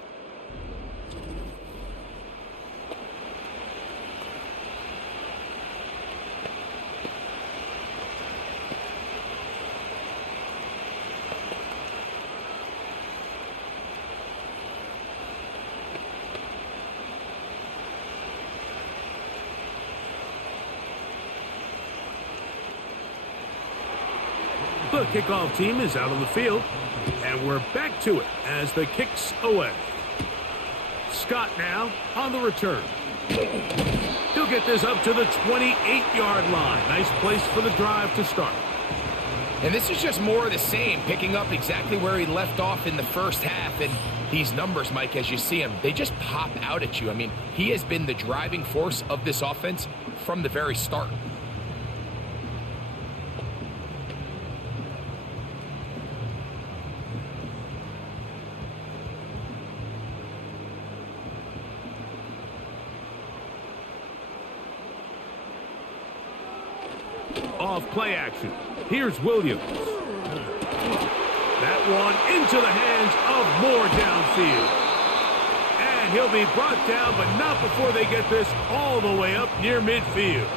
The kickoff team is out on the field, and we're back to it as the kick's away. Scott now on the return. He'll get this up to the 28-yard line. Nice place for the drive to start. And this is just more of the same, picking up exactly where he left off in the first half. And these numbers, Mike, as you see him, they just pop out at you. I mean, he has been the driving force of this offense from the very start. Off play action. Here's Williams. That one into the hands of Moore downfield. And he'll be brought down, but not before they get this all the way up near midfield.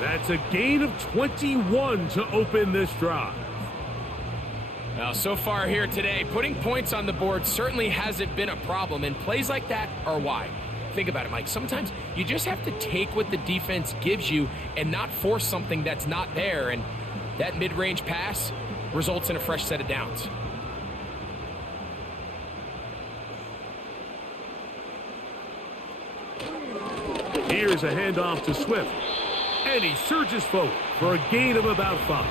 That's a gain of 21 to open this drive. Now, so far here today, putting points on the board certainly hasn't been a problem, and plays like that are why. Think about it, Mike. Sometimes you just have to take what the defense gives you and not force something that's not there, and that mid-range pass results in a fresh set of downs. Here's a handoff to Swift, and he surges forward for a gain of about 5.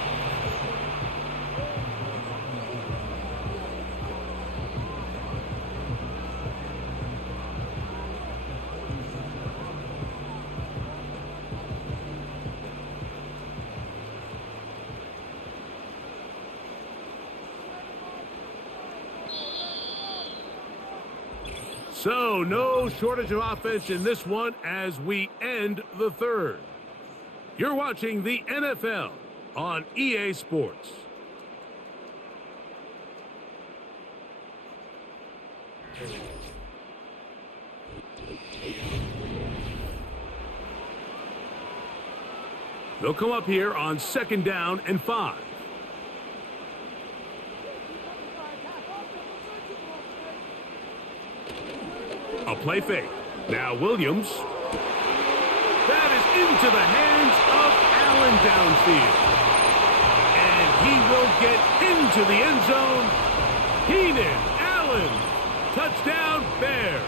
So, no shortage of offense in this one as we end the third. You're watching the NFL on EA Sports. They'll come up here on 2nd down and 5. A play fake. Now Williams. That is into the hands of Allen downfield. And he will get into the end zone. Keenan Allen. Touchdown Bears.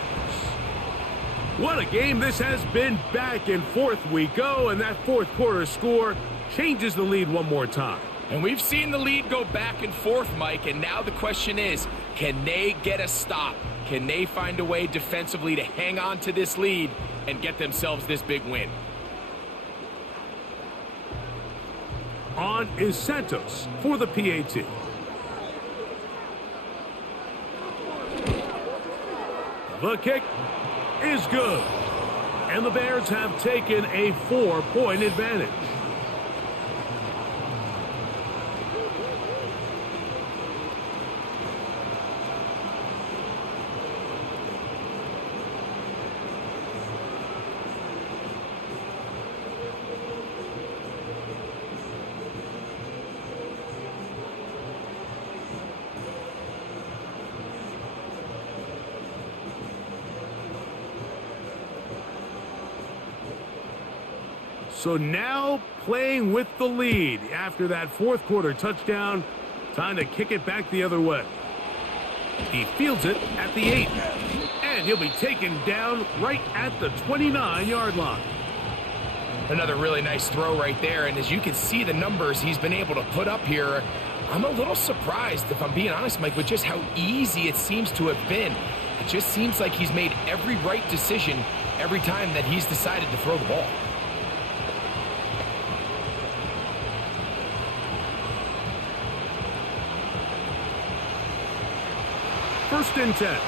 What a game this has been. Back and forth we go, and that fourth quarter score changes the lead one more time. And we've seen the lead go back and forth, Mike, and now the question is, can they get a stop? Can they find a way defensively to hang on to this lead and get themselves this big win? On is Santos for the PAT. The kick is good. And the Bears have taken a 4-point advantage. So now playing with the lead after that fourth quarter touchdown. Time to kick it back the other way. He fields it at the 8. And he'll be taken down right at the 29-yard line. Another really nice throw right there. And as you can see the numbers he's been able to put up here, I'm a little surprised, if I'm being honest, Mike, with just how easy it seems to have been. It just seems like he's made every right decision every time that he's decided to throw the ball. First and 10.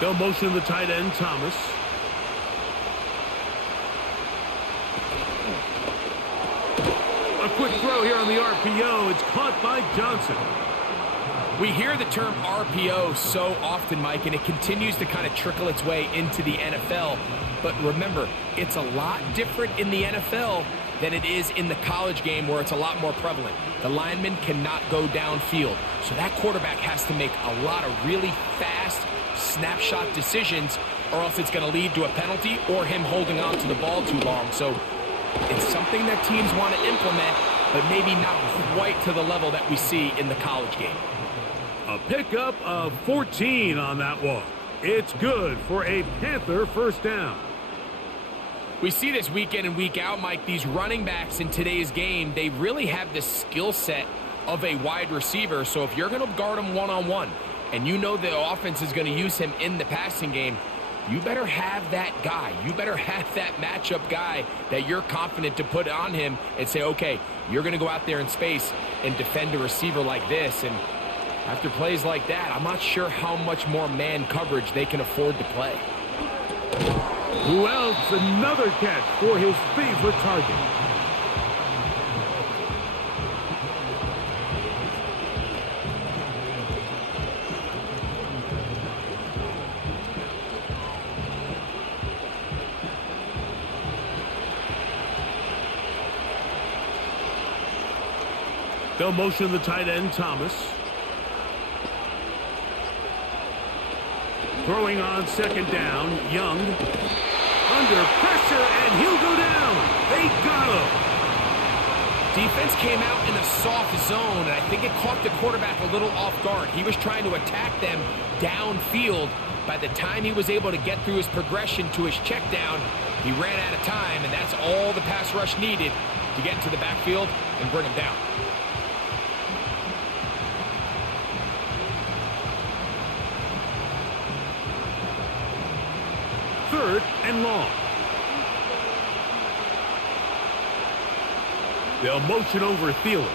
They'll motion the tight end, Thomas. A quick throw throw here on the RPO. It's caught by Johnson. We hear the term RPO so often, Mike, and it continues to kind of trickle its way into the NFL. But remember, it's a lot different in the NFL than it is in the college game where it's a lot more prevalent. The lineman cannot go downfield. So that quarterback has to make a lot of really fast snapshot decisions, or else it's going to lead to a penalty or him holding on to the ball too long. So it's something that teams want to implement, but maybe not quite to the level that we see in the college game. A pickup of 14 on that one. It's good for a Panther first down. We see this week in and week out, Mike. These running backs in today's game, they really have the skill set of a wide receiver. So if you're going to guard him one-on-one and you know the offense is going to use him in the passing game, you better have that guy. You better have that matchup guy that you're confident to put on him and say, okay, you're going to go out there in space and defend a receiver like this. And after plays like that, I'm not sure how much more man coverage they can afford to play. Who else? Another catch for his favorite target. They'll motion the tight end, Thomas. Throwing on second down, Young. Under pressure, and he'll go down. They got him. Defense came out in a soft zone, and I think it caught the quarterback a little off guard. He was trying to attack them downfield. By the time he was able to get through his progression to his check down, he ran out of time, and that's all the pass rush needed to get into the backfield and bring him down. Third and long. They'll motion over Thielen.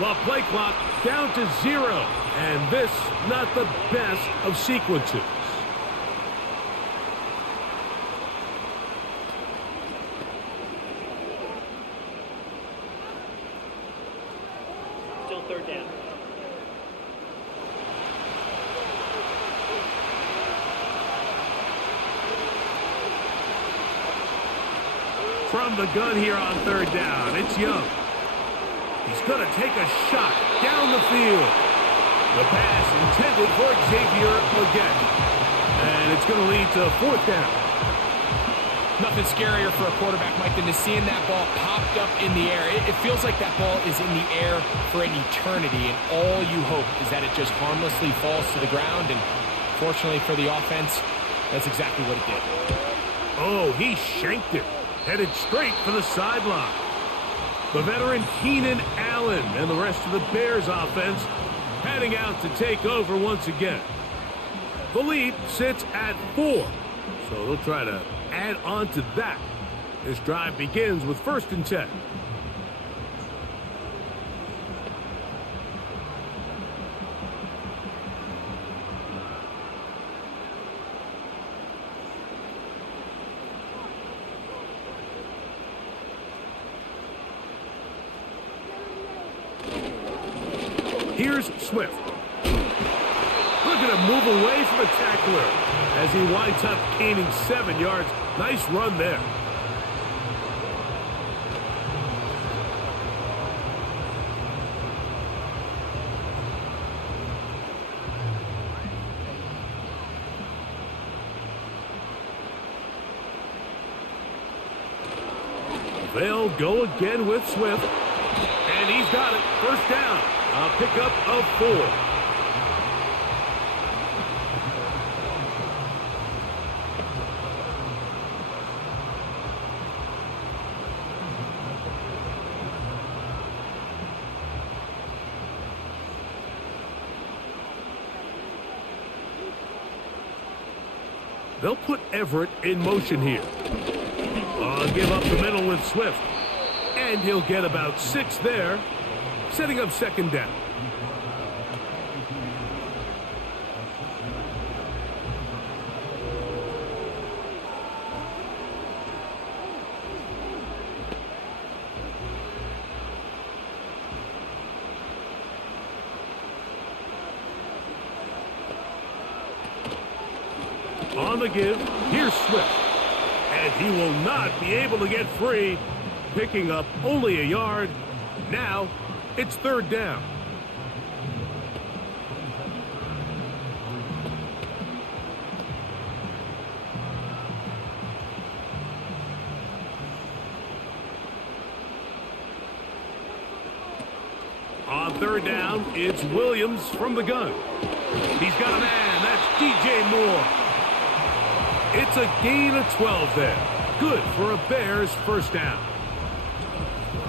The play clock down to 0. And this, not the best of sequences. Still third down. From the gun here on third down, it's Young. He's going to take a shot down the field. The pass intended for Xavier Legette. And it's going to lead to fourth down. Nothing scarier for a quarterback, Mike, than to seeing that ball popped up in the air. It feels like that ball is in the air for an eternity, and all you hope is that it just harmlessly falls to the ground. And fortunately for the offense, that's exactly what it did. Oh, he shanked it. Headed straight for the sideline. The veteran Keenan Allen and the rest of the Bears offense heading out to take over once again. The lead sits at 4, so they'll try to add on to that. This drive begins with 1st and 10. Here's Swift. Look at him move away from a tackler as he winds up gaining 7 yards. Nice run there. They'll go again with Swift. And he's got it. First down. A pickup of 4. They'll put Everett in motion here. Give up the middle with Swift. And he'll get about 6 there, setting up second down. On the give, here's Swift. And he will not be able to get free, picking up only a yard. Now, it's third down. On third down, it's Williams from the gun. He's got a man. That's DJ Moore. It's a gain of 12 there. Good for a Bears first down.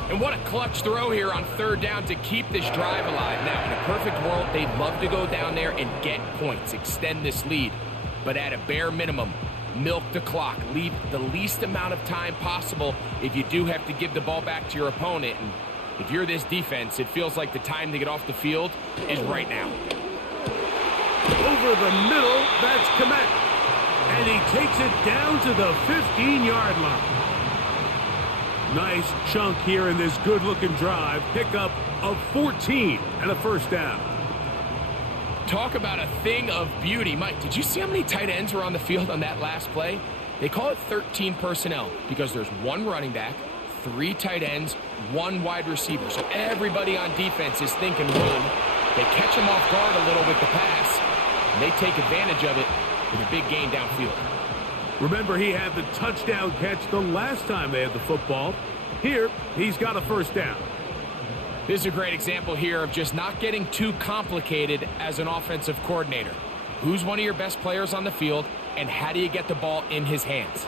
And what a clutch throw here on third down to keep this drive alive. Now, in a perfect world, they'd love to go down there and get points, extend this lead. But at a bare minimum, milk the clock. Leave the least amount of time possible if you do have to give the ball back to your opponent. And if you're this defense, it feels like the time to get off the field is right now. Over the middle, that's Komet. And he takes it down to the 15-yard line. Nice chunk here in this good-looking drive. Pickup of 14 and a first down. Talk about a thing of beauty. Mike, did you see how many tight ends were on the field on that last play? They call it 13 personnel because there's one running back, 3 tight ends, 1 wide receiver. So everybody on defense is thinking run. They catch him off guard a little with the pass, and they take advantage of it with a big gain downfield. Remember, he had the touchdown catch the last time they had the football. Here, he's got a first down. This is a great example here of just not getting too complicated as an offensive coordinator. Who's one of your best players on the field, and how do you get the ball in his hands?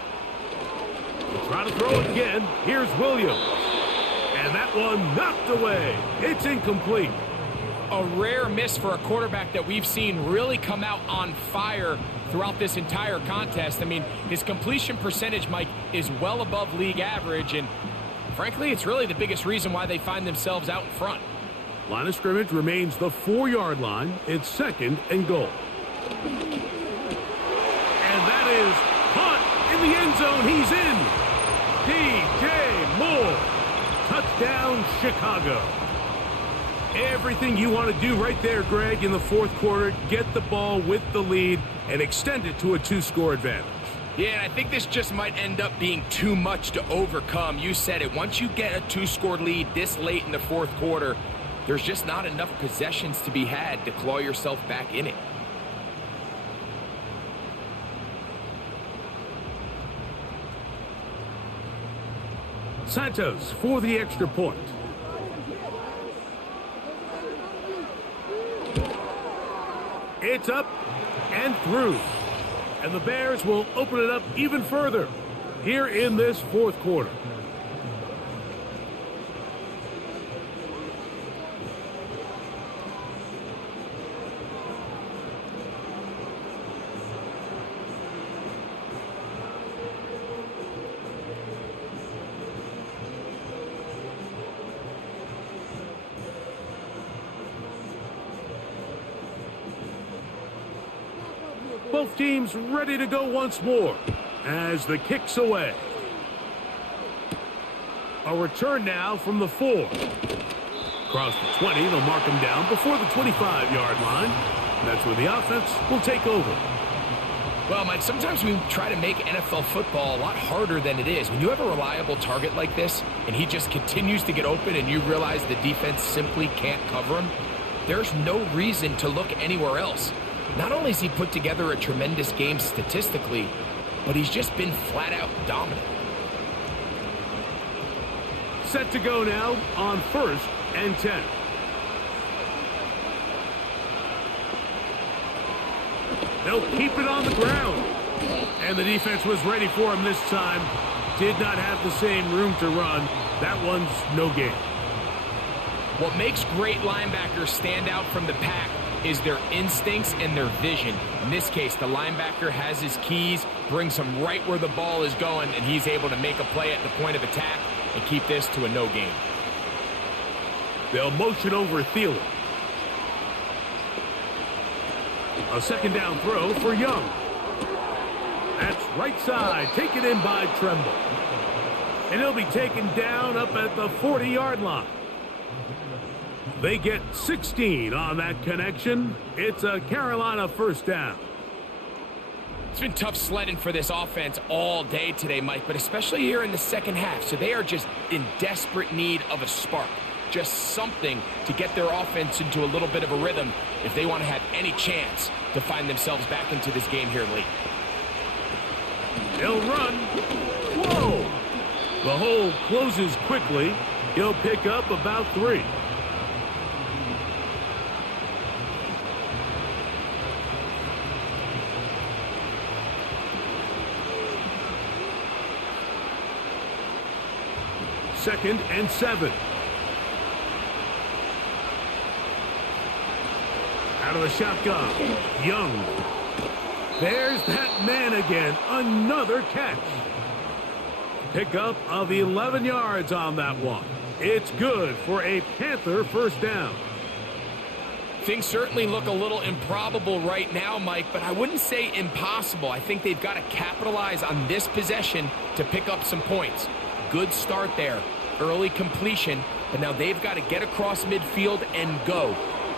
Trying to throw it again. Here's Williams. And that one knocked away. It's incomplete. A rare miss for a quarterback that we've seen really come out on fire throughout this entire contest. I mean, his completion percentage, Mike, is well above league average, and frankly, it's really the biggest reason why they find themselves out in front. Line of scrimmage remains the 4-yard line. It's second and goal. And that is caught in the end zone. He's in. DJ Moore. Touchdown, Chicago. Everything you want to do right there, Greg, in the fourth quarter. Get the ball with the lead and extend it to a 2-score advantage. Yeah, and I think this just might end up being too much to overcome. You said it. Once you get a 2-score lead this late in the fourth quarter, there's just not enough possessions to be had to claw yourself back in it. Santos for the extra point. It's up and through. And the Bears will open it up even further here in this fourth quarter. Both teams ready to go once more as the kick's away. A return now from the 4. Across the 20, they'll mark him down before the 25-yard line. That's where the offense will take over. Well, Mike, sometimes we try to make NFL football a lot harder than it is. When you have a reliable target like this, and he just continues to get open and you realize the defense simply can't cover him, there's no reason to look anywhere else. Not only has he put together a tremendous game statistically, but he's just been flat-out dominant. Set to go now on 1st and 10. They'll keep it on the ground. And the defense was ready for him this time. Did not have the same room to run. That one's no gain. What makes great linebackers stand out from the pack is their instincts and their vision. In this case, the linebacker has his keys, brings him right where the ball is going, and he's able to make a play at the point of attack and keep this to a no gain. They'll motion over Thielen. A second down throw for Young. That's right side, taken in by Tremble. And he'll be taken down up at the 40-yard line. They get 16 on that connection. It's a Carolina first down. It's been tough sledding for this offense all day today, Mike, but especially here in the second half. So they are just in desperate need of a spark, just something to get their offense into a little bit of a rhythm if they want to have any chance to find themselves back into this game here late. He'll run. Whoa! The hole closes quickly. He'll pick up about 3. Second and 7. Out of the shotgun, Young. There's that man again. Another catch. Pickup of 11 yards on that one. It's good for a Panther first down. Things certainly look a little improbable right now, Mike, but I wouldn't say impossible. I think they've got to capitalize on this possession to pick up some points. Good start there. Early completion, but now they've got to get across midfield and go.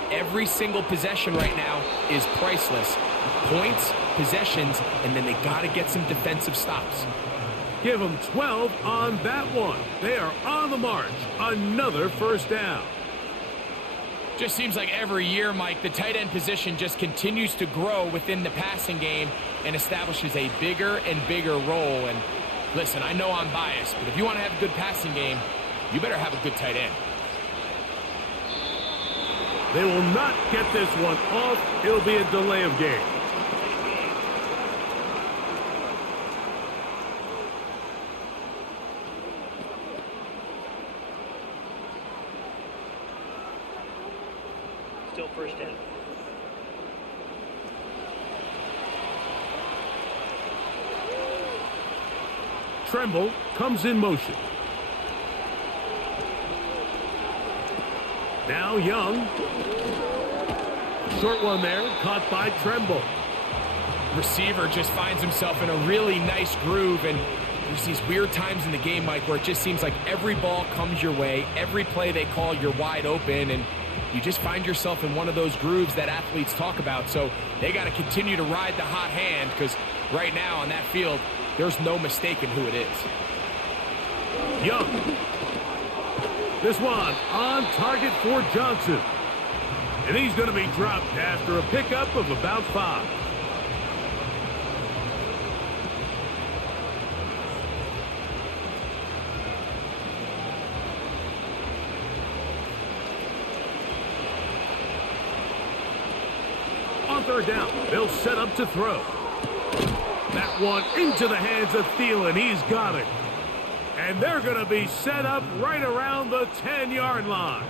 Every single possession right now is priceless. Points, possessions, and then they got to get some defensive stops. Give them 12 on that one. They are on the march. Another first down. Just seems like every year, Mike, the tight end position just continues to grow within the passing game and establishes a bigger and bigger role. And listen, I know I'm biased, but if you want to have a good passing game, you better have a good tight end. They will not get this one off. It'll be a delay of game. Still first down. Tremble comes in motion. Now Young. Short one there, caught by Tremble. Receiver just finds himself in a really nice groove, and there's these weird times in the game, Mike, where it just seems like every ball comes your way, every play they call, you're wide open, and you just find yourself in one of those grooves that athletes talk about. So they got to continue to ride the hot hand, because right now on that field, there's no mistaking who it is. Young. This one on target for Johnson. And he's going to be dropped after a pickup of about 5. On third down, they'll set up to throw. That one into the hands of Thielen. He's got it. And they're going to be set up right around the 10-yard line.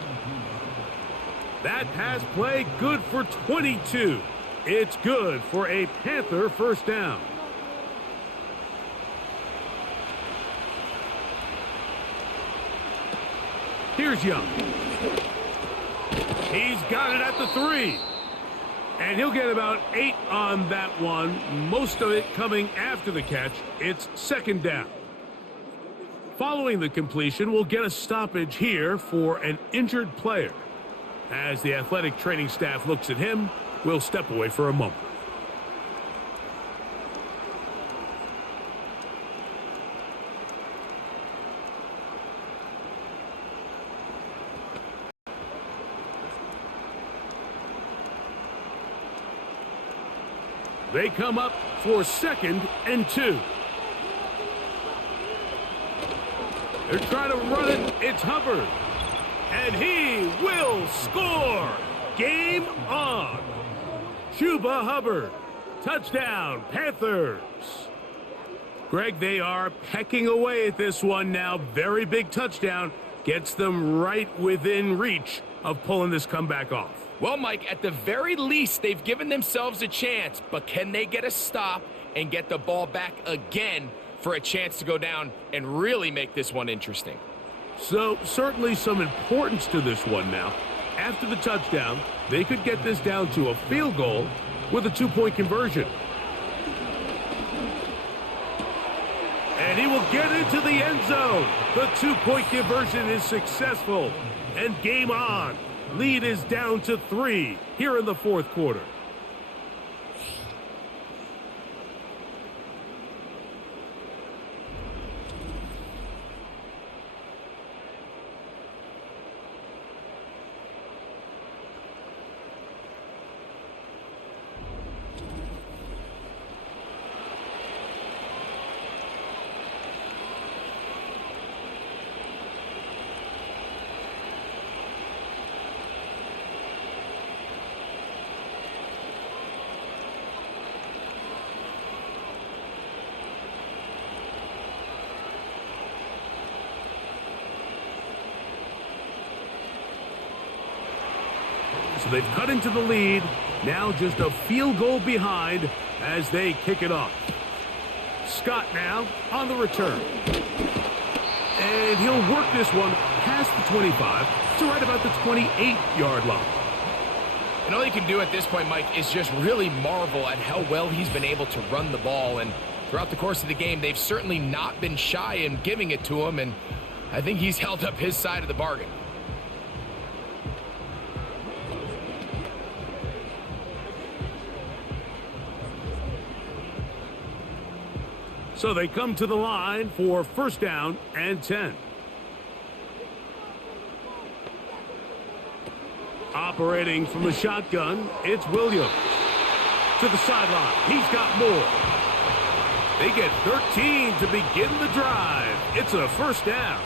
That pass play good for 22. It's good for a Panther first down. Here's Young. He's got it at the 3. And he'll get about 8 on that one. Most of it coming after the catch. It's second down. Following the completion, we'll get a stoppage here for an injured player. As the athletic training staff looks at him, we'll step away for a moment. They come up for 2nd and 2. They're trying to run it. It's Hubbard. And he will score. Game on. Chuba Hubbard. Touchdown, Panthers. Greg, they are pecking away at this one now. Very big touchdown. Gets them right within reach of pulling this comeback off. Well, Mike, at the very least, they've given themselves a chance, but can they get a stop and get the ball back again for a chance to go down and really make this one interesting? So, certainly some importance to this one now. After the touchdown, they could get this down to a field goal with a 2-point conversion. And he will get into the end zone. The 2-point conversion is successful. And game on. Lead is down to 3 here in the 4th quarter. So they've cut into the lead. Now just a field goal behind as they kick it off. Scott now on the return. And he'll work this one past the 25 to right about the 28-yard line. And all you can do at this point, Mike, is just really marvel at how well he's been able to run the ball. And throughout the course of the game, they've certainly not been shy in giving it to him. And I think he's held up his side of the bargain. So they come to the line for first down and 10. Operating from the shotgun, it's Williams. To the sideline, he's got more. They get 13 to begin the drive. It's a first down.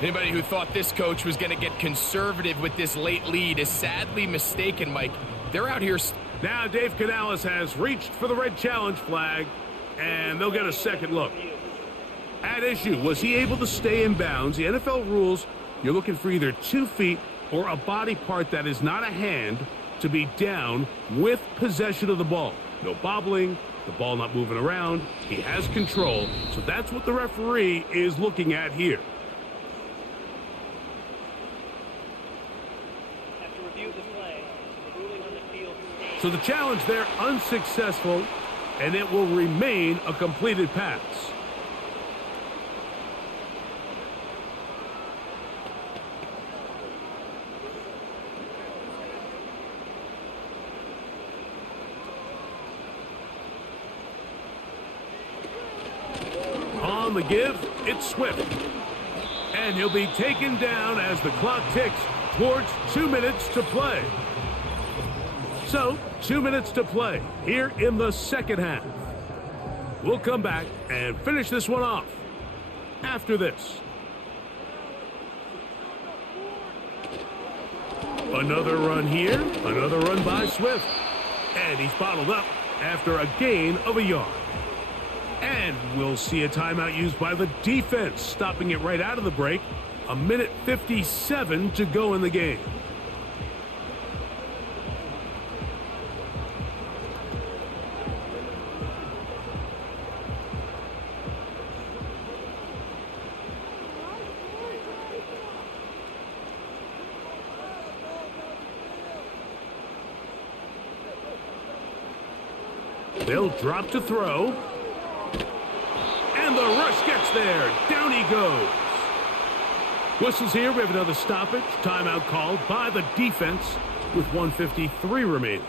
Anybody who thought this coach was going to get conservative with this late lead is sadly mistaken, Mike. They're out here. Now Dave Canales has reached for the red challenge flag, and they'll get a second look. At issue, was he able to stay in bounds? The NFL rules, you're looking for either 2 feet or a body part that is not a hand to be down with possession of the ball. No bobbling, the ball not moving around. He has control, so that's what the referee is looking at here. So the challenge there unsuccessful, and it will remain a completed pass. On the give, it's Swift. And he'll be taken down as the clock ticks towards 2 minutes to play. So, 2 minutes to play here in the second half. We'll come back and finish this one off after this. Another run here, another run by Swift. And he's bottled up after a gain of a yard. And we'll see a timeout used by the defense, stopping it right out of the break. 1:57 to go in the game. They'll drop to throw. And the rush gets there. Down he goes. Whistles here. We have another stoppage. Timeout called by the defense with 1:53 remaining.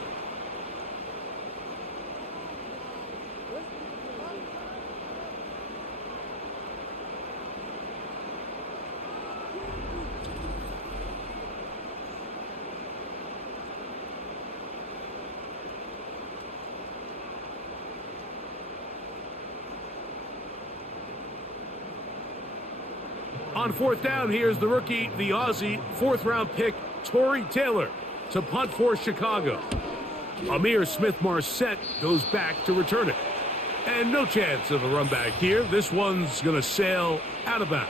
On fourth down, here's the rookie, the Aussie, fourth-round pick, Torrey Taylor, to punt for Chicago. Amir Smith-Marset goes back to return it. And no chance of a run back here. This one's going to sail out of bounds.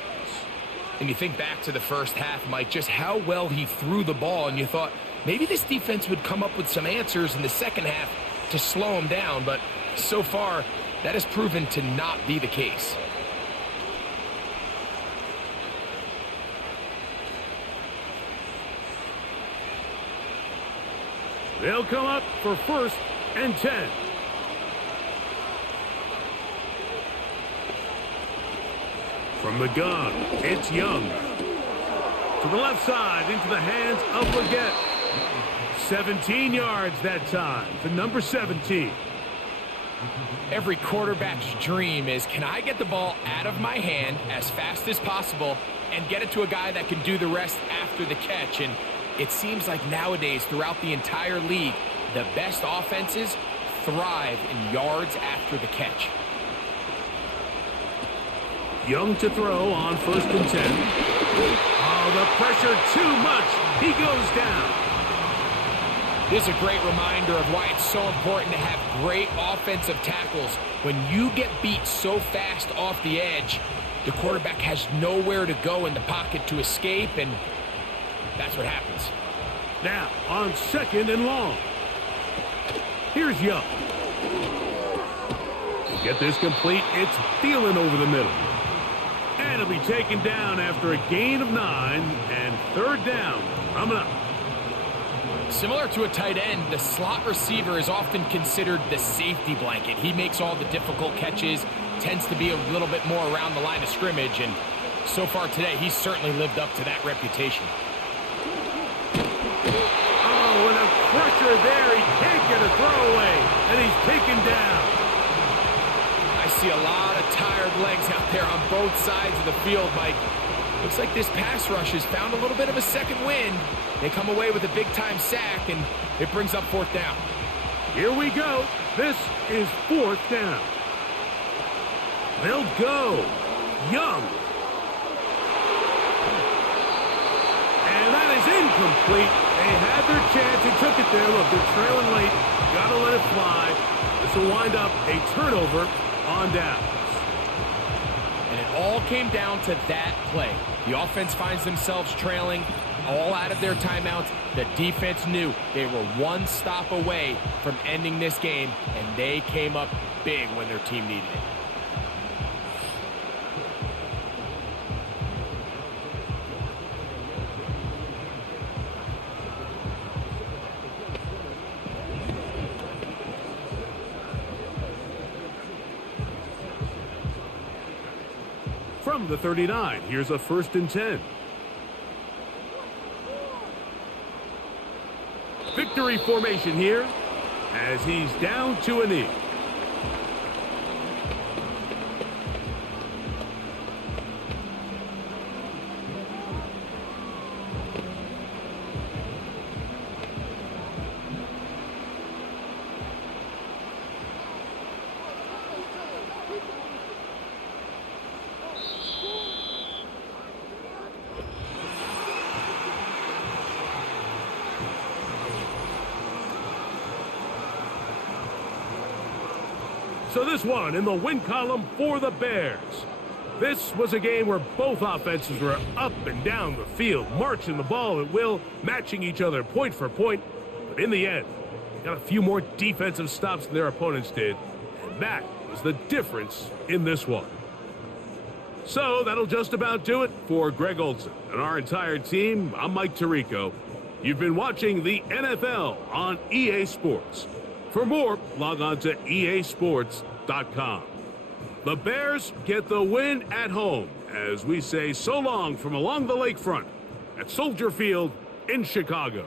And you think back to the first half, Mike, just how well he threw the ball, and you thought maybe this defense would come up with some answers in the second half to slow him down, but so far that has proven to not be the case. They'll come up for first and 10. From the gun, it's Young. To the left side, into the hands of Leggett. 17 yards that time to number 17. Every quarterback's dream is, can I get the ball out of my hand as fast as possible and get it to a guy that can do the rest after the catch? And it seems like nowadays, throughout the entire league, the best offenses thrive in yards after the catch. Young to throw on first and 10. Oh, the pressure too much. He goes down. This is a great reminder of why it's so important to have great offensive tackles. When you get beat so fast off the edge, the quarterback has nowhere to go in the pocket to escape, and that's what happens. Now, on 2nd and long. Here's Young. To get this complete, it's Thielen over the middle. And it'll be taken down after a gain of 9, and 3rd down coming up. Similar to a tight end, the slot receiver is often considered the safety blanket. He makes all the difficult catches, tends to be a little bit more around the line of scrimmage, and so far today, he's certainly lived up to that reputation. Oh, and a pressure there. He can't get a throwaway, and he's taken down. I see a lot of tired legs out there on both sides of the field, Mike. Looks like this pass rush has found a little bit of a second wind. They come away with a big-time sack, and it brings up 4th down. Here we go. This is 4th down. They'll go. Young. And that is incomplete. They had their chance. They took it there. Look, they're trailing late. Got to let it fly. This will wind up a turnover on downs. And it all came down to that play. The offense finds themselves trailing, all out of their timeouts. The defense knew they were one stop away from ending this game, and they came up big when their team needed it. From the 39, here's a 1st and 10. Victory formation here as he's down to a knee. So this one in the win column for the Bears. This was a game where both offenses were up and down the field, marching the ball at will, matching each other point for point. But in the end, they got a few more defensive stops than their opponents did. And that was the difference in this one. So that'll just about do it for Greg Olson and our entire team. I'm Mike Tirico. You've been watching the NFL on EA Sports. For more, log on to easports.com. The Bears get the win at home as we say so long from along the lakefront at Soldier Field in Chicago.